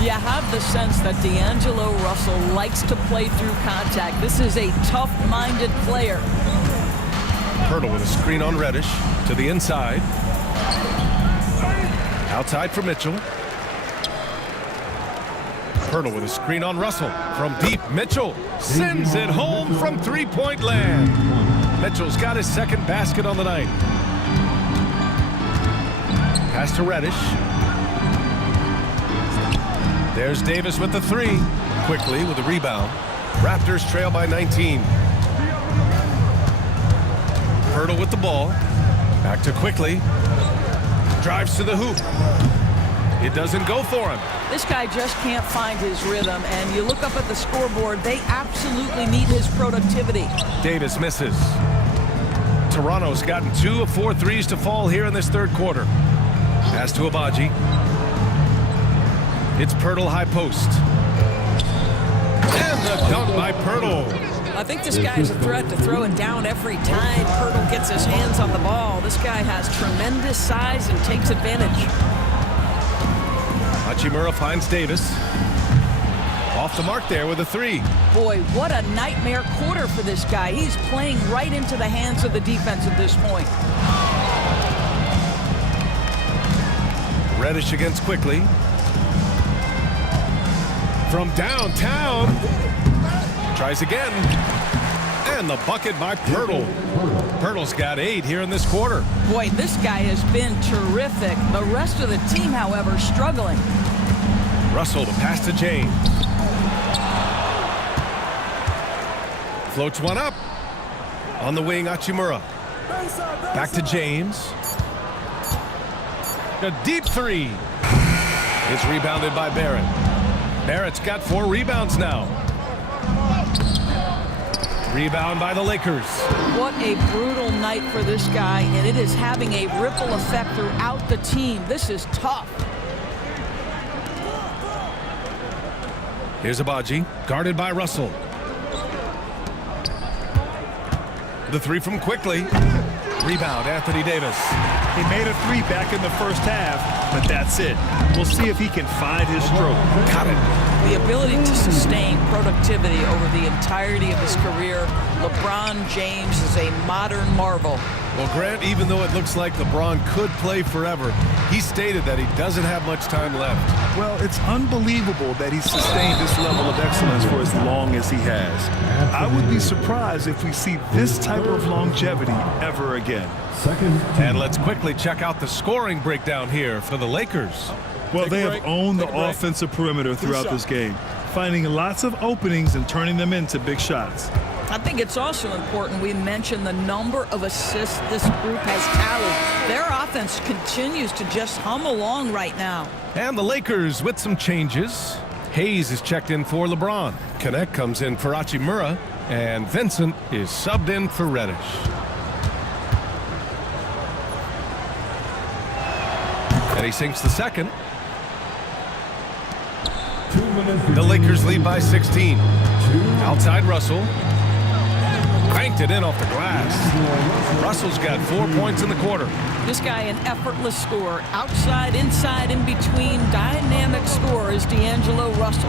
You have the sense that D'Angelo Russell likes to play through contact. This is a tough-minded player. Pirtle with a screen on Reddish to the inside. Outside for Mitchell. Pirtle with a screen on Russell. From deep, Mitchell sends it home from three-point land. Mitchell's got his second basket on the night. Pass to Reddish. There's Davis with the three. Quickly with a rebound. Raptors trail by 19. Pirtle with the ball. Back to Quickly. Drives to the hoop. It doesn't go for him. This guy just can't find his rhythm, and you look up at the scoreboard, they absolutely need his productivity. Davis misses. Toronto's gotten 2 of 4 threes to fall here in this third quarter. Pass to Abaji. It's Pirtle high post. And the dunk by Pirtle. I think this guy's a threat to throw it down every time Pirtle gets his hands on the ball. This guy has tremendous size and takes advantage. Hachimura finds Davis. Off the mark there with a three. Boy, what a nightmare quarter for this guy. He's playing right into the hands of the defense at this point. Reddish against Quickly. From downtown. Tries again. And the bucket by Pirtle. Pirtle's got 8 here in this quarter. Boy, this guy has been terrific. The rest of the team, however, struggling. Russell to pass to James. Floats one up. On the wing, Hachimura. Back to James. A deep three. It's rebounded by Barrett. Barrett's got 4 rebounds now. Rebound by the Lakers. What a brutal night for this guy, and it is having a ripple effect throughout the team. This is tough. Here's Abaji, guarded by Russell. The three from Quickly. Rebound, Anthony Davis. He made a three back in the first half, but that's it. We'll see if he can find his stroke. Got it. The ability to sustain productivity over the entirety of his career, LeBron James is a modern marvel. Well, Grant, even though it looks like LeBron could play forever, he stated that he doesn't have much time left. Well, it's unbelievable that he's sustained this level of excellence for as long as he has. I would be surprised if we see this type of longevity ever again. And let's quickly check out the scoring breakdown here for the Lakers. Well, they have owned the offensive perimeter throughout this game, finding lots of openings and turning them into big shots. I think it's also important we mention the number of assists this group has tallied. Their offense continues to just hum along right now. And the Lakers with some changes. Hayes is checked in for LeBron. Connect comes in for Hachimura. And Vincent is subbed in for Reddish. And he sinks the second. The Lakers lead by 16. Outside Russell. Banked it in off the glass. Russell's got 4 points in the quarter. This guy an effortless scorer. Outside, inside, in between. Dynamic scorer is D'Angelo Russell.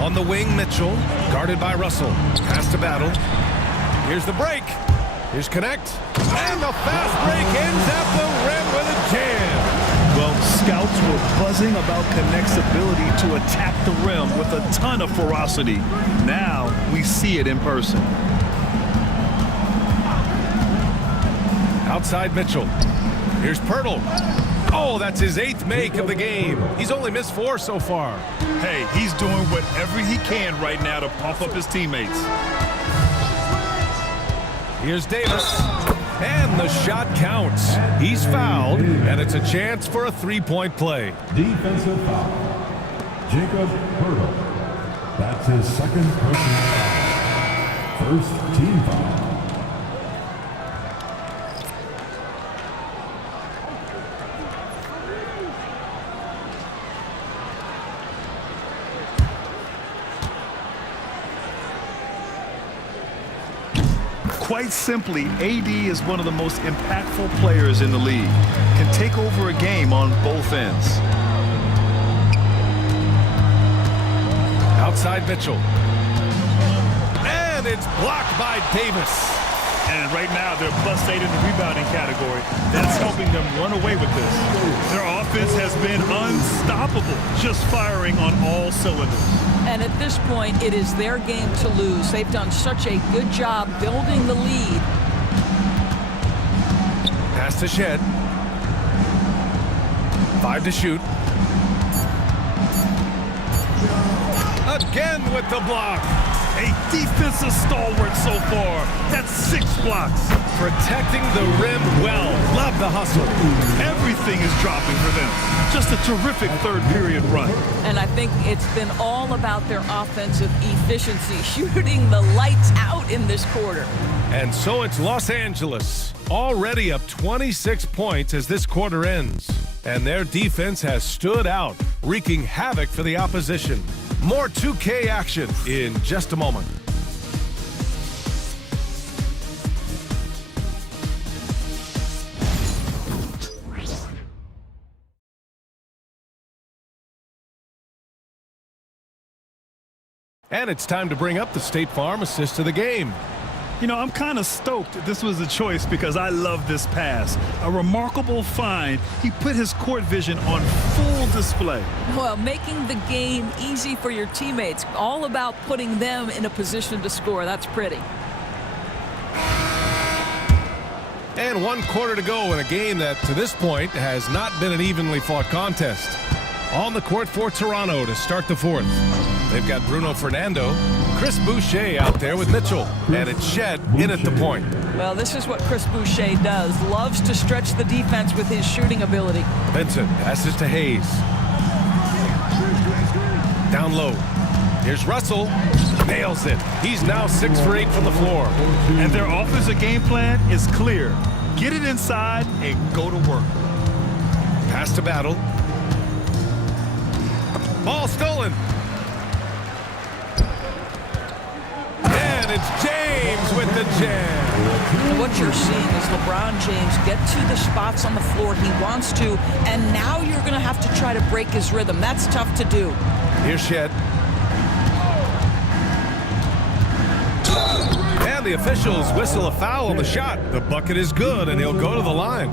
On the wing, Mitchell. Guarded by Russell. Pass to Battle. Here's the break. Here's Connect. And the fast break ends at the rim with a jam. Well, scouts were buzzing about Connect's ability to attack the rim with a ton of ferocity. Now we see it in person. Outside Mitchell. Here's Pirtle. Oh, that's his 8th make of the game. He's only missed 4 so far. Hey, he's doing whatever he can right now to pump up his teammates. Here's Davis. And the shot counts. He's fouled, and it's a chance for a 3-point play. Defensive foul. Jacob Pirtle. That's his second personal foul. First team foul. Quite simply, AD is one of the most impactful players in the league. Can take over a game on both ends. Outside Mitchell. And it It's blocked by Davis. And right now, they're +8 in the rebounding category. That's helping them run away with this. Their offense has been unstoppable, just firing on all cylinders. And at this point, it is their game to lose. They've done such a good job building the lead. Pass to Shed. 5 to shoot. Again with the block. A defensive stalwart so far. That's 6 blocks. Protecting the rim well. Love the hustle. Everything is dropping for them. Just a terrific third period run. And I think it's been all about their offensive efficiency, shooting the lights out in this quarter. And so it's Los Angeles, already up 26 points as this quarter ends. And their defense has stood out, wreaking havoc for the opposition. More 2K action in just a moment. And it's time to bring up the State Farm assist of the game. You know, I'm kind of stoked this was a choice because I love this pass. A remarkable find. He put his court vision on full display. Well, making the game easy for your teammates. All about putting them in a position to score. That's pretty. And 1 quarter to go in a game that, to this point, has not been an evenly fought contest. On the court for Toronto to start the 4th. They've got Bruno Fernando, Chris Boucher out there with Mitchell, and it's Shed in at the point. Well, this is what Chris Boucher does. Loves to stretch the defense with his shooting ability. Vincent passes to Hayes. Down low. Here's Russell. Nails it. He's now 6 for 8 from the floor. And their offensive game plan is clear. Get it inside and go to work. Pass to Battle. Ball stolen. And it's James with the jam. And what you're seeing is LeBron James get to the spots on the floor he wants to, and now you're going to have to try to break his rhythm. That's tough to do. Here's Shed. And the officials whistle a foul on the shot. The bucket is good, and he'll go to the line.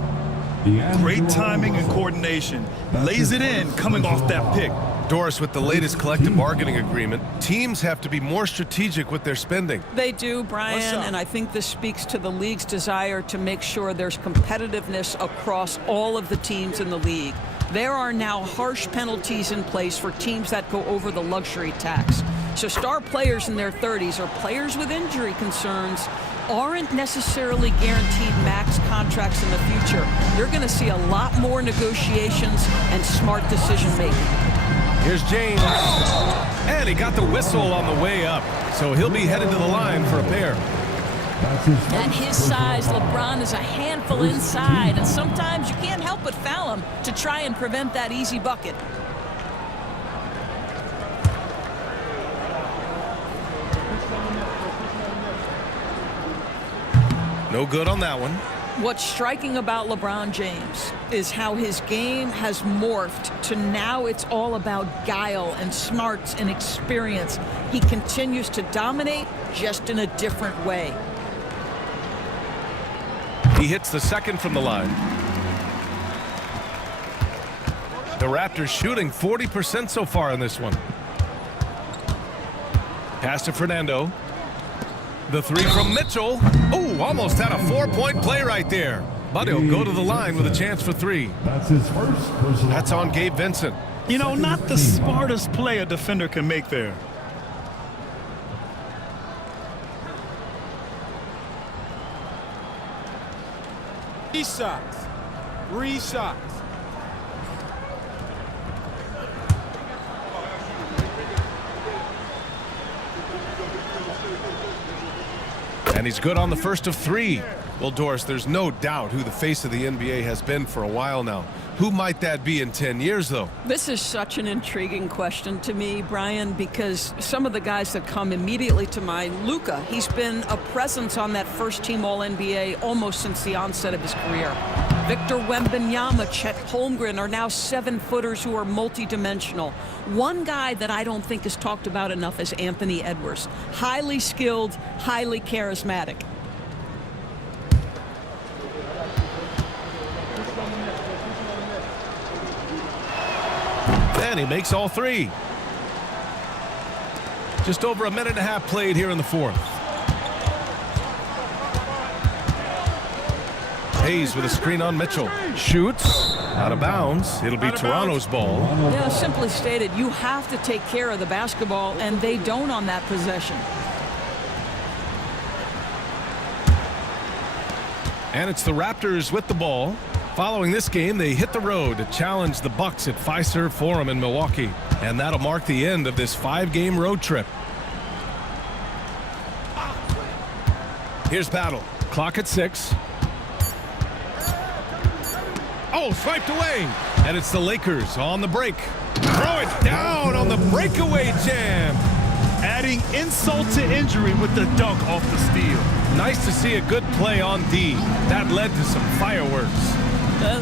Great timing and coordination. Lays it in coming off that pick. Doris, with the latest collective bargaining agreement, teams have to be more strategic with their spending. They do, Brian, and I think this speaks to the league's desire to make sure there's competitiveness across all of the teams in the league. There are now harsh penalties in place for teams that go over the luxury tax. So star players in their 30s or players with injury concerns aren't necessarily guaranteed max contracts in the future. You're going to see a lot more negotiations and smart decision making. Here's James. And he got the whistle on the way up. So he'll be headed to the line for a pair. At his size, LeBron is a handful inside, and sometimes you can't help but foul him to try and prevent that easy bucket. No good on that one. What's striking about LeBron James is how his game has morphed to now it's all about guile and smarts and experience. He continues to dominate, just in a different way. He hits the second from the line. The Raptors shooting 40% so far in this one. Pass to Fernando. The 3 from Mitchell. Oh, almost had a 4-point play right there. But he'll go to the line with a chance for 3. That's his first personal. That's on Gabe Vincent. You know, not the smartest play a defender can make there. Three shots. And he's good on the first of 3. Well, Doris, there's no doubt who the face of the NBA has been for a while now. Who might that be in 10 years, though? This is such an intriguing question to me, Brian, because some of the guys that come immediately to mind, Luka, he's been a presence on that first-team All-NBA almost since the onset of his career. Victor Wembanyama, Chet Holmgren are now 7-footers who are multi-dimensional. One guy that I don't think is talked about enough is Anthony Edwards. Highly skilled, highly charismatic. And he makes all three. Just over a minute and a half played here in the fourth. Hayes with a screen on Mitchell. Shoots. Out of bounds. It'll be Toronto's ball. Yeah, simply stated, you have to take care of the basketball, and they don't on that possession. And it's the Raptors with the ball. Following this game, they hit the road to challenge the Bucks at Fiserv Forum in Milwaukee. And that'll mark the end of this 5-game road trip. Here's Battle. Clock at 6. Oh, swiped away. And it's the Lakers on the break. Throw it down on the breakaway jam. Adding insult to injury with the dunk off the steal. Nice to see a good play on D. That led to some fireworks.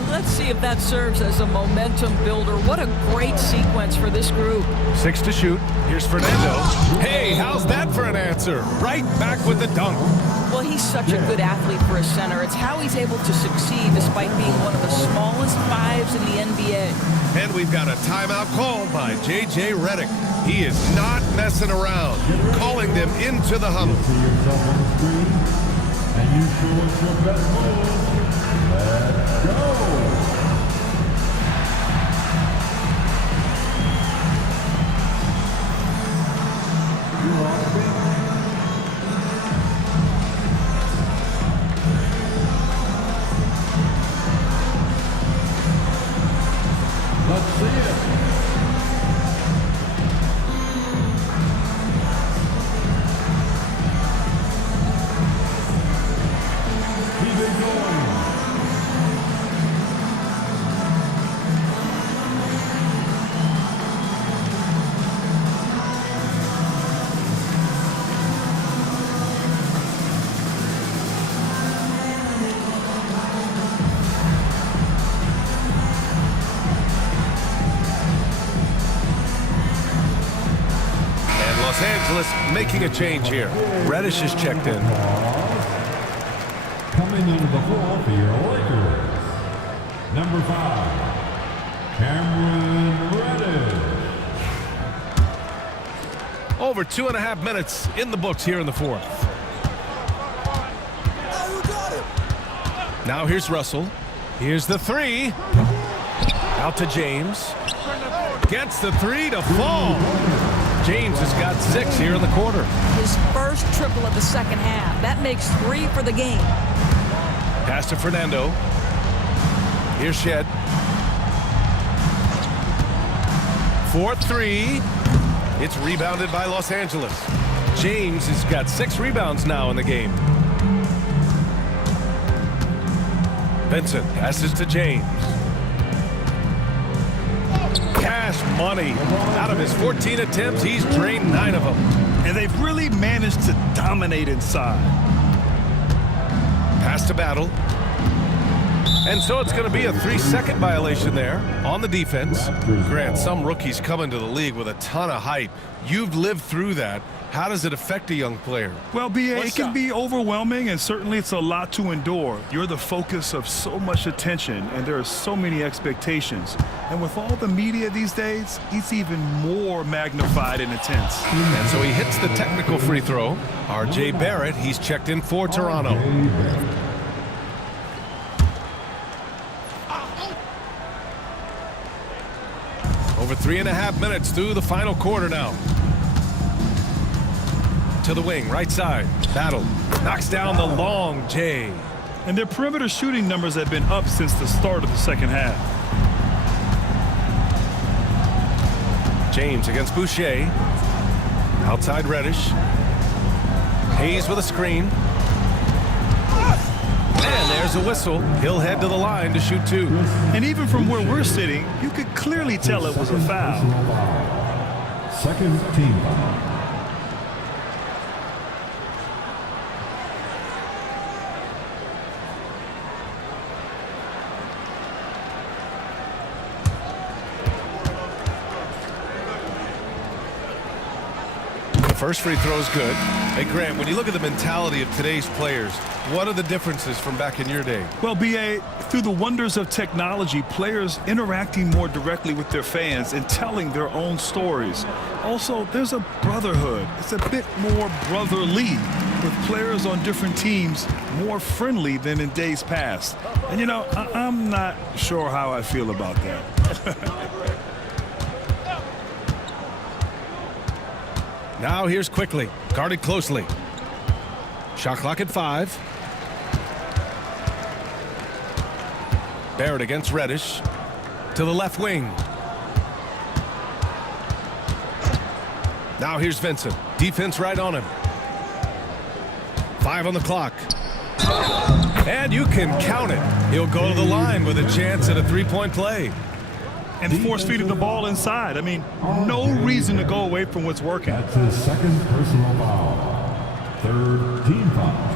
Let's see if that serves as a momentum builder. What a great sequence for this group. 6 to shoot. Here's Fernando. Hey, how's that for an answer? Right back with the dunk. Well, he's such a good athlete for a center. It's how he's able to succeed despite being one of the smallest 5s in the NBA. And we've got a timeout called by J.J. Redick. He is not messing around, calling them into the huddle. See yourself on the screen, and you show us your best move. Let's go. Let's see it. Keep it going. Los Angeles making a change here. Reddish is checked in. Coming into the floor for your Lakers, number 5, Cameron Reddish. Over 2.5 minutes in the books here in the fourth. Now here's Russell. Here's the 3. Out to James. Gets the 3 to fall. James has got 6 here in the quarter. His first triple of the second half. That makes 3 for the game. Pass to Fernando. Here's Shed. 4-3. It's rebounded by Los Angeles. James has got 6 rebounds now in the game. Vincent passes to James. Cash money. Out of his 14 attempts, he's drained 9 of them. And they've really managed to dominate inside. Pass to Battle. And so it's going to be a 3-second violation there on the defense. Grant, some rookies come into the league with a ton of hype. You've lived through that. How does it affect a young player? Well, BA, it can be overwhelming, and certainly it's a lot to endure. You're the focus of so much attention, and there are so many expectations. And with all the media these days, it's even more magnified and intense. And so he hits the technical free throw. R.J. Barrett, he's checked in for Toronto. Over 3.5 minutes through the final quarter now. To the wing, right side. Battle. Knocks down the long J. And their perimeter shooting numbers have been up since the start of the second half. James against Boucher. Outside Reddish. Hayes with a screen. And there's a whistle. He'll head to the line to shoot 2. And even from where we're sitting, you could clearly tell it was a foul. Second team foul. first free throw is good. Hey, Grant, when you look at the mentality of today's players, what are the differences from back in your day? Well, B.A., through the wonders of technology, players interacting more directly with their fans and telling their own stories. Also, there's a brotherhood. It's a bit more brotherly, with players on different teams more friendly than in days past. And, you know, I'm not sure how I feel about that. Now here's Quickly, guarded closely. Shot clock at 5. Barrett against Reddish. To the left wing. Now here's Vincent. Defense right on him. 5 on the clock. And you can count it. He'll go to the line with a chance at a three-point play. And force-feeding the ball inside. I mean, no reason to go away from what's working. That's his second personal foul. Third team foul.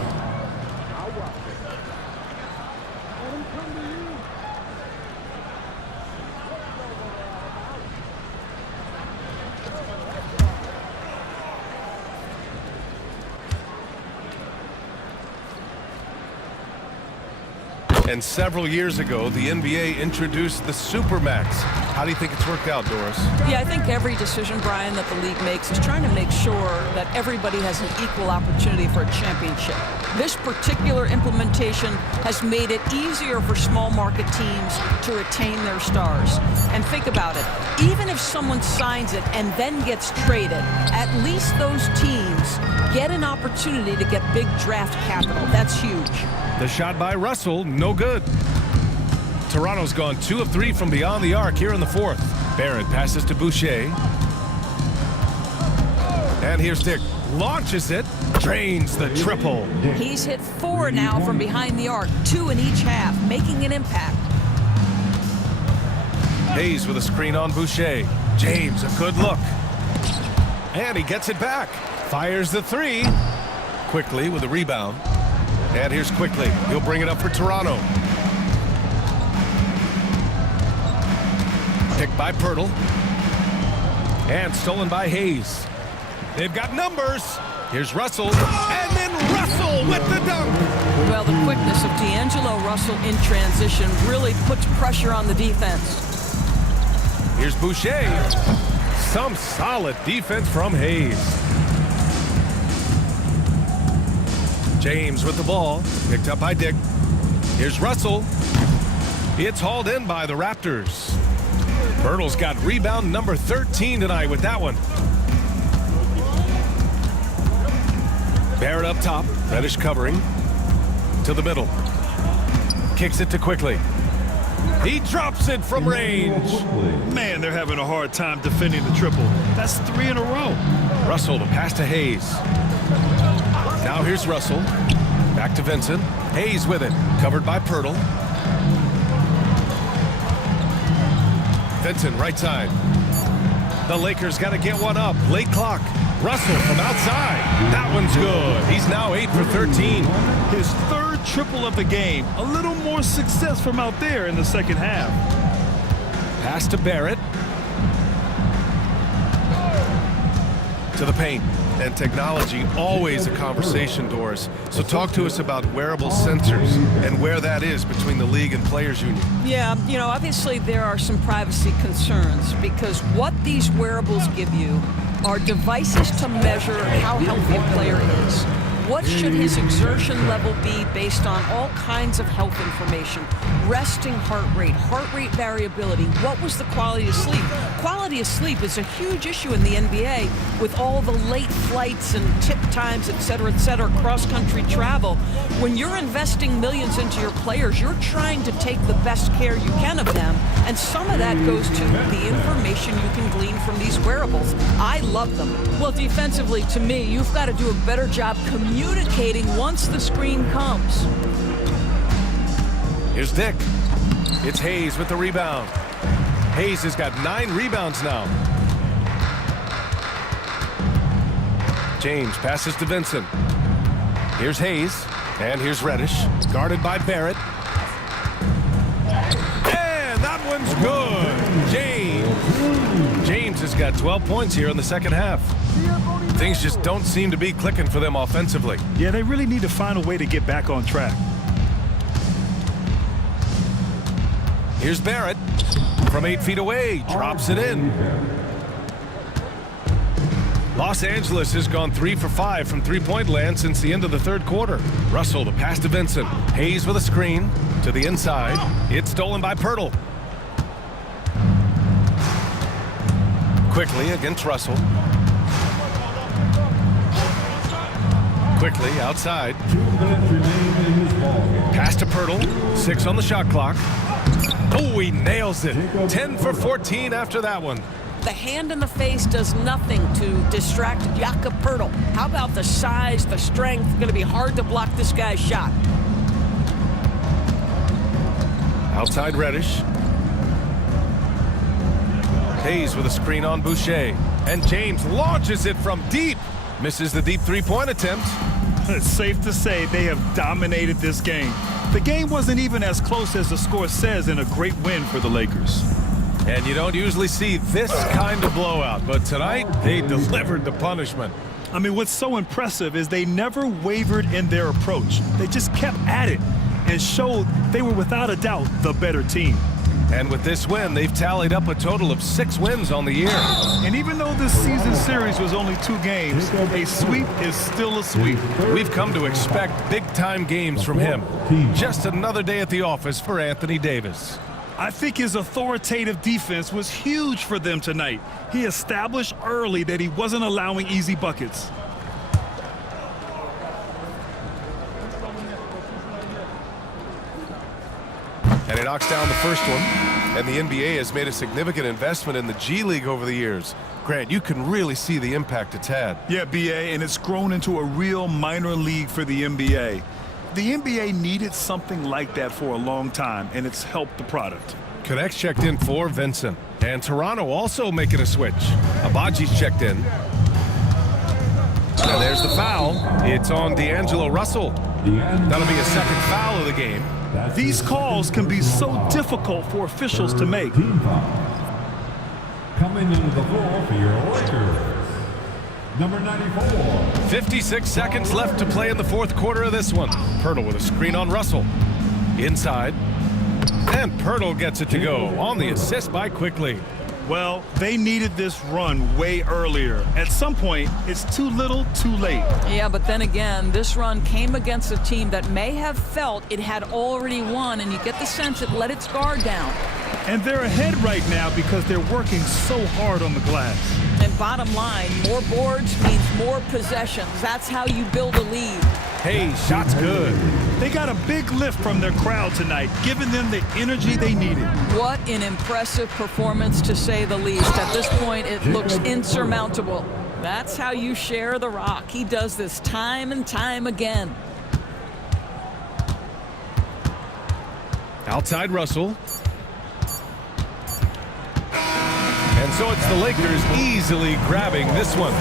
And several years ago, the NBA introduced the Supermax. How do you think it's worked out, Doris? Yeah, I think every decision, Brian, that the league makes is trying to make sure that everybody has an equal opportunity for a championship. This particular implementation has made it easier for small market teams to retain their stars. And think about it. Even if someone signs it and then gets traded, at least those teams get an opportunity to get big draft capital. That's huge. The shot by Russell, no good. Toronto's gone 2 of 3 from beyond the arc here in the fourth. Barrett passes to Boucher. And here's Dick. Launches it. Drains the triple. He's hit 4 now from behind the arc, 2 in each half, making an impact. Hayes with a screen on Boucher. James, a good look. And he gets it back. Fires the 3. Quickly with a rebound. And here's Quickly. He'll bring it up for Toronto. Picked by Pirtle. And stolen by Hayes. They've got numbers. Here's Russell. And then Russell with the dunk. Well, the quickness of D'Angelo Russell in transition really puts pressure on the defense. Here's Boucher. Some solid defense from Hayes. James with the ball. Picked up by Dick. Here's Russell. It's hauled in by the Raptors. Pirtle's got rebound number 13 tonight with that one. Barrett up top. Reddish covering. To the middle. Kicks it to Quickly. He drops it from range. Man, they're having a hard time defending the triple. That's 3 in a row. Russell to pass to Hayes. Now here's Russell. Back to Vincent. Hayes with it. Covered by Pirtle. Vincent right side. The Lakers got to get one up. Late clock. Russell from outside. That one's good. He's now 8 for 13. His 3rd triple of the game. A little more success from out there in the second half. Pass to Barrett. To the paint. And technology, always a conversation, Doris. So talk to us about wearable sensors and where that is between the league and players union. Yeah, you know, obviously there are some privacy concerns because what these wearables give you are devices to measure how healthy a player is. What should his exertion level be based on all kinds of health information? Resting heart rate variability. What was the quality of sleep? Quality of sleep is a huge issue in the NBA with all the late flights and tip times, et cetera, cross-country travel. When you're investing millions into your players, you're trying to take the best care you can of them, and some of that goes to the information you can glean from these wearables. I love them. Well, defensively, to me, you've got to do a better job communicating once the screen comes. Here's Dick. It's Hayes with the rebound. Hayes has got 9 rebounds now. James passes to Vincent. Here's Hayes. And here's Reddish. Guarded by Barrett. And that one's good. James Lakers got 12 points here in the second half. Things just don't seem to be clicking for them offensively. Yeah, they really need to find a way to get back on track. Here's Barrett from 8 feet away, drops it in. Los Angeles has gone 3 for 5 from three-point land since the end of the third quarter. Russell, the pass to Vincent. Hayes with a screen to the inside. It's stolen by Pirtle. Quickly against Russell. Quickly outside. Pass to Pirtle. 6 on the shot clock. Oh, he nails it. 10 for 14 after that one. The hand in the face does nothing to distract Jakob Pirtle. How about the size, the strength? Going to be hard to block this guy's shot. Outside Reddish. Hayes with a screen on Boucher. And James launches it from deep. Misses the deep three-point attempt. It's safe to say they have dominated this game. The game wasn't even as close as the score says in a great win for the Lakers. And you don't usually see this kind of blowout, but tonight they delivered the punishment. I mean, what's so impressive is they never wavered in their approach. They just kept at it and showed they were without a doubt the better team. And with this win, they've tallied up a total of 6 wins on the year. And even though this season series was only 2 games, a sweep is still a sweep. We've come to expect big-time games from him. Just another day at the office for Anthony Davis. I think his authoritative defense was huge for them tonight. He established early that he wasn't allowing easy buckets. And he knocks down the first one. And the NBA has made a significant investment in the G League over the years. Grant, you can really see the impact it's had. Yeah, BA, and it's grown into a real minor league for the NBA. The NBA needed something like that for a long time, and it's helped the product. Connects checked in for Vincent. And Toronto also making a switch. Abaji's checked in. And there's the foul. It's on D'Angelo Russell. That'll be a second foul of the game. These calls can be so difficult for officials to make. Coming into the floor for your Lakers, number 94. 56 seconds left to play in the fourth quarter of this one. Pirtle with a screen on Russell. Inside. And Pirtle gets it to go on the assist by Quickly. Well, they needed this run way earlier. At some point, it's too little, too late. Yeah, but then again, this run came against a team that may have felt it had already won, and you get the sense it let its guard down. And they're ahead right now because they're working so hard on the glass. And bottom line, more boards means more possessions. That's how you build a lead. Hey, shot's good. They got a big lift from their crowd tonight, giving them the energy they needed. What an impressive performance, to say the least. At this point, it looks insurmountable. That's how you share the rock. He does this time and time again. Outside Russell. And so it's the Lakers easily grabbing this one.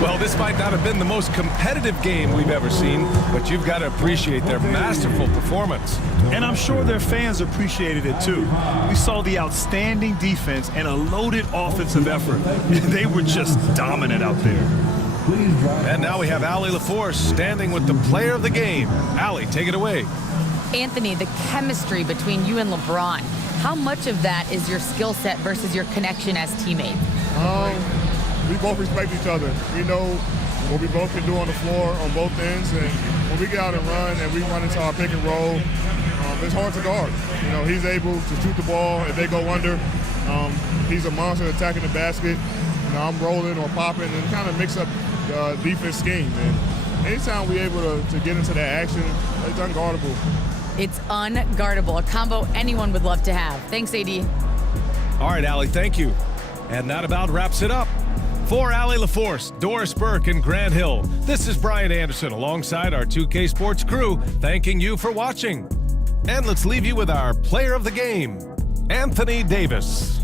Well, this might not have been the most competitive game we've ever seen, but you've got to appreciate their masterful performance. And I'm sure their fans appreciated it too. We saw the outstanding defense and a loaded offensive effort. They were just dominant out there. And now we have Allie LaForce standing with the player of the game. Allie, take it away. Anthony, the chemistry between you and LeBron, how much of that is your skill set versus your connection as teammates? We both respect each other. We know what we both can do on the floor on both ends, and when we get out and run and we run into our pick and roll, it's hard to guard. You know, he's able to shoot the ball if they go under. He's a monster attacking the basket. You know, I'm rolling or popping and kind of mix up the defense scheme. And anytime we're able to get into that action, it's unguardable. It's unguardable, a combo anyone would love to have. Thanks, AD. All right, Allie, thank you. And that about wraps it up. For Allie LaForce, Doris Burke, and Grant Hill, this is Brian Anderson alongside our 2K Sports crew, thanking you for watching. And let's leave you with our player of the game, Anthony Davis.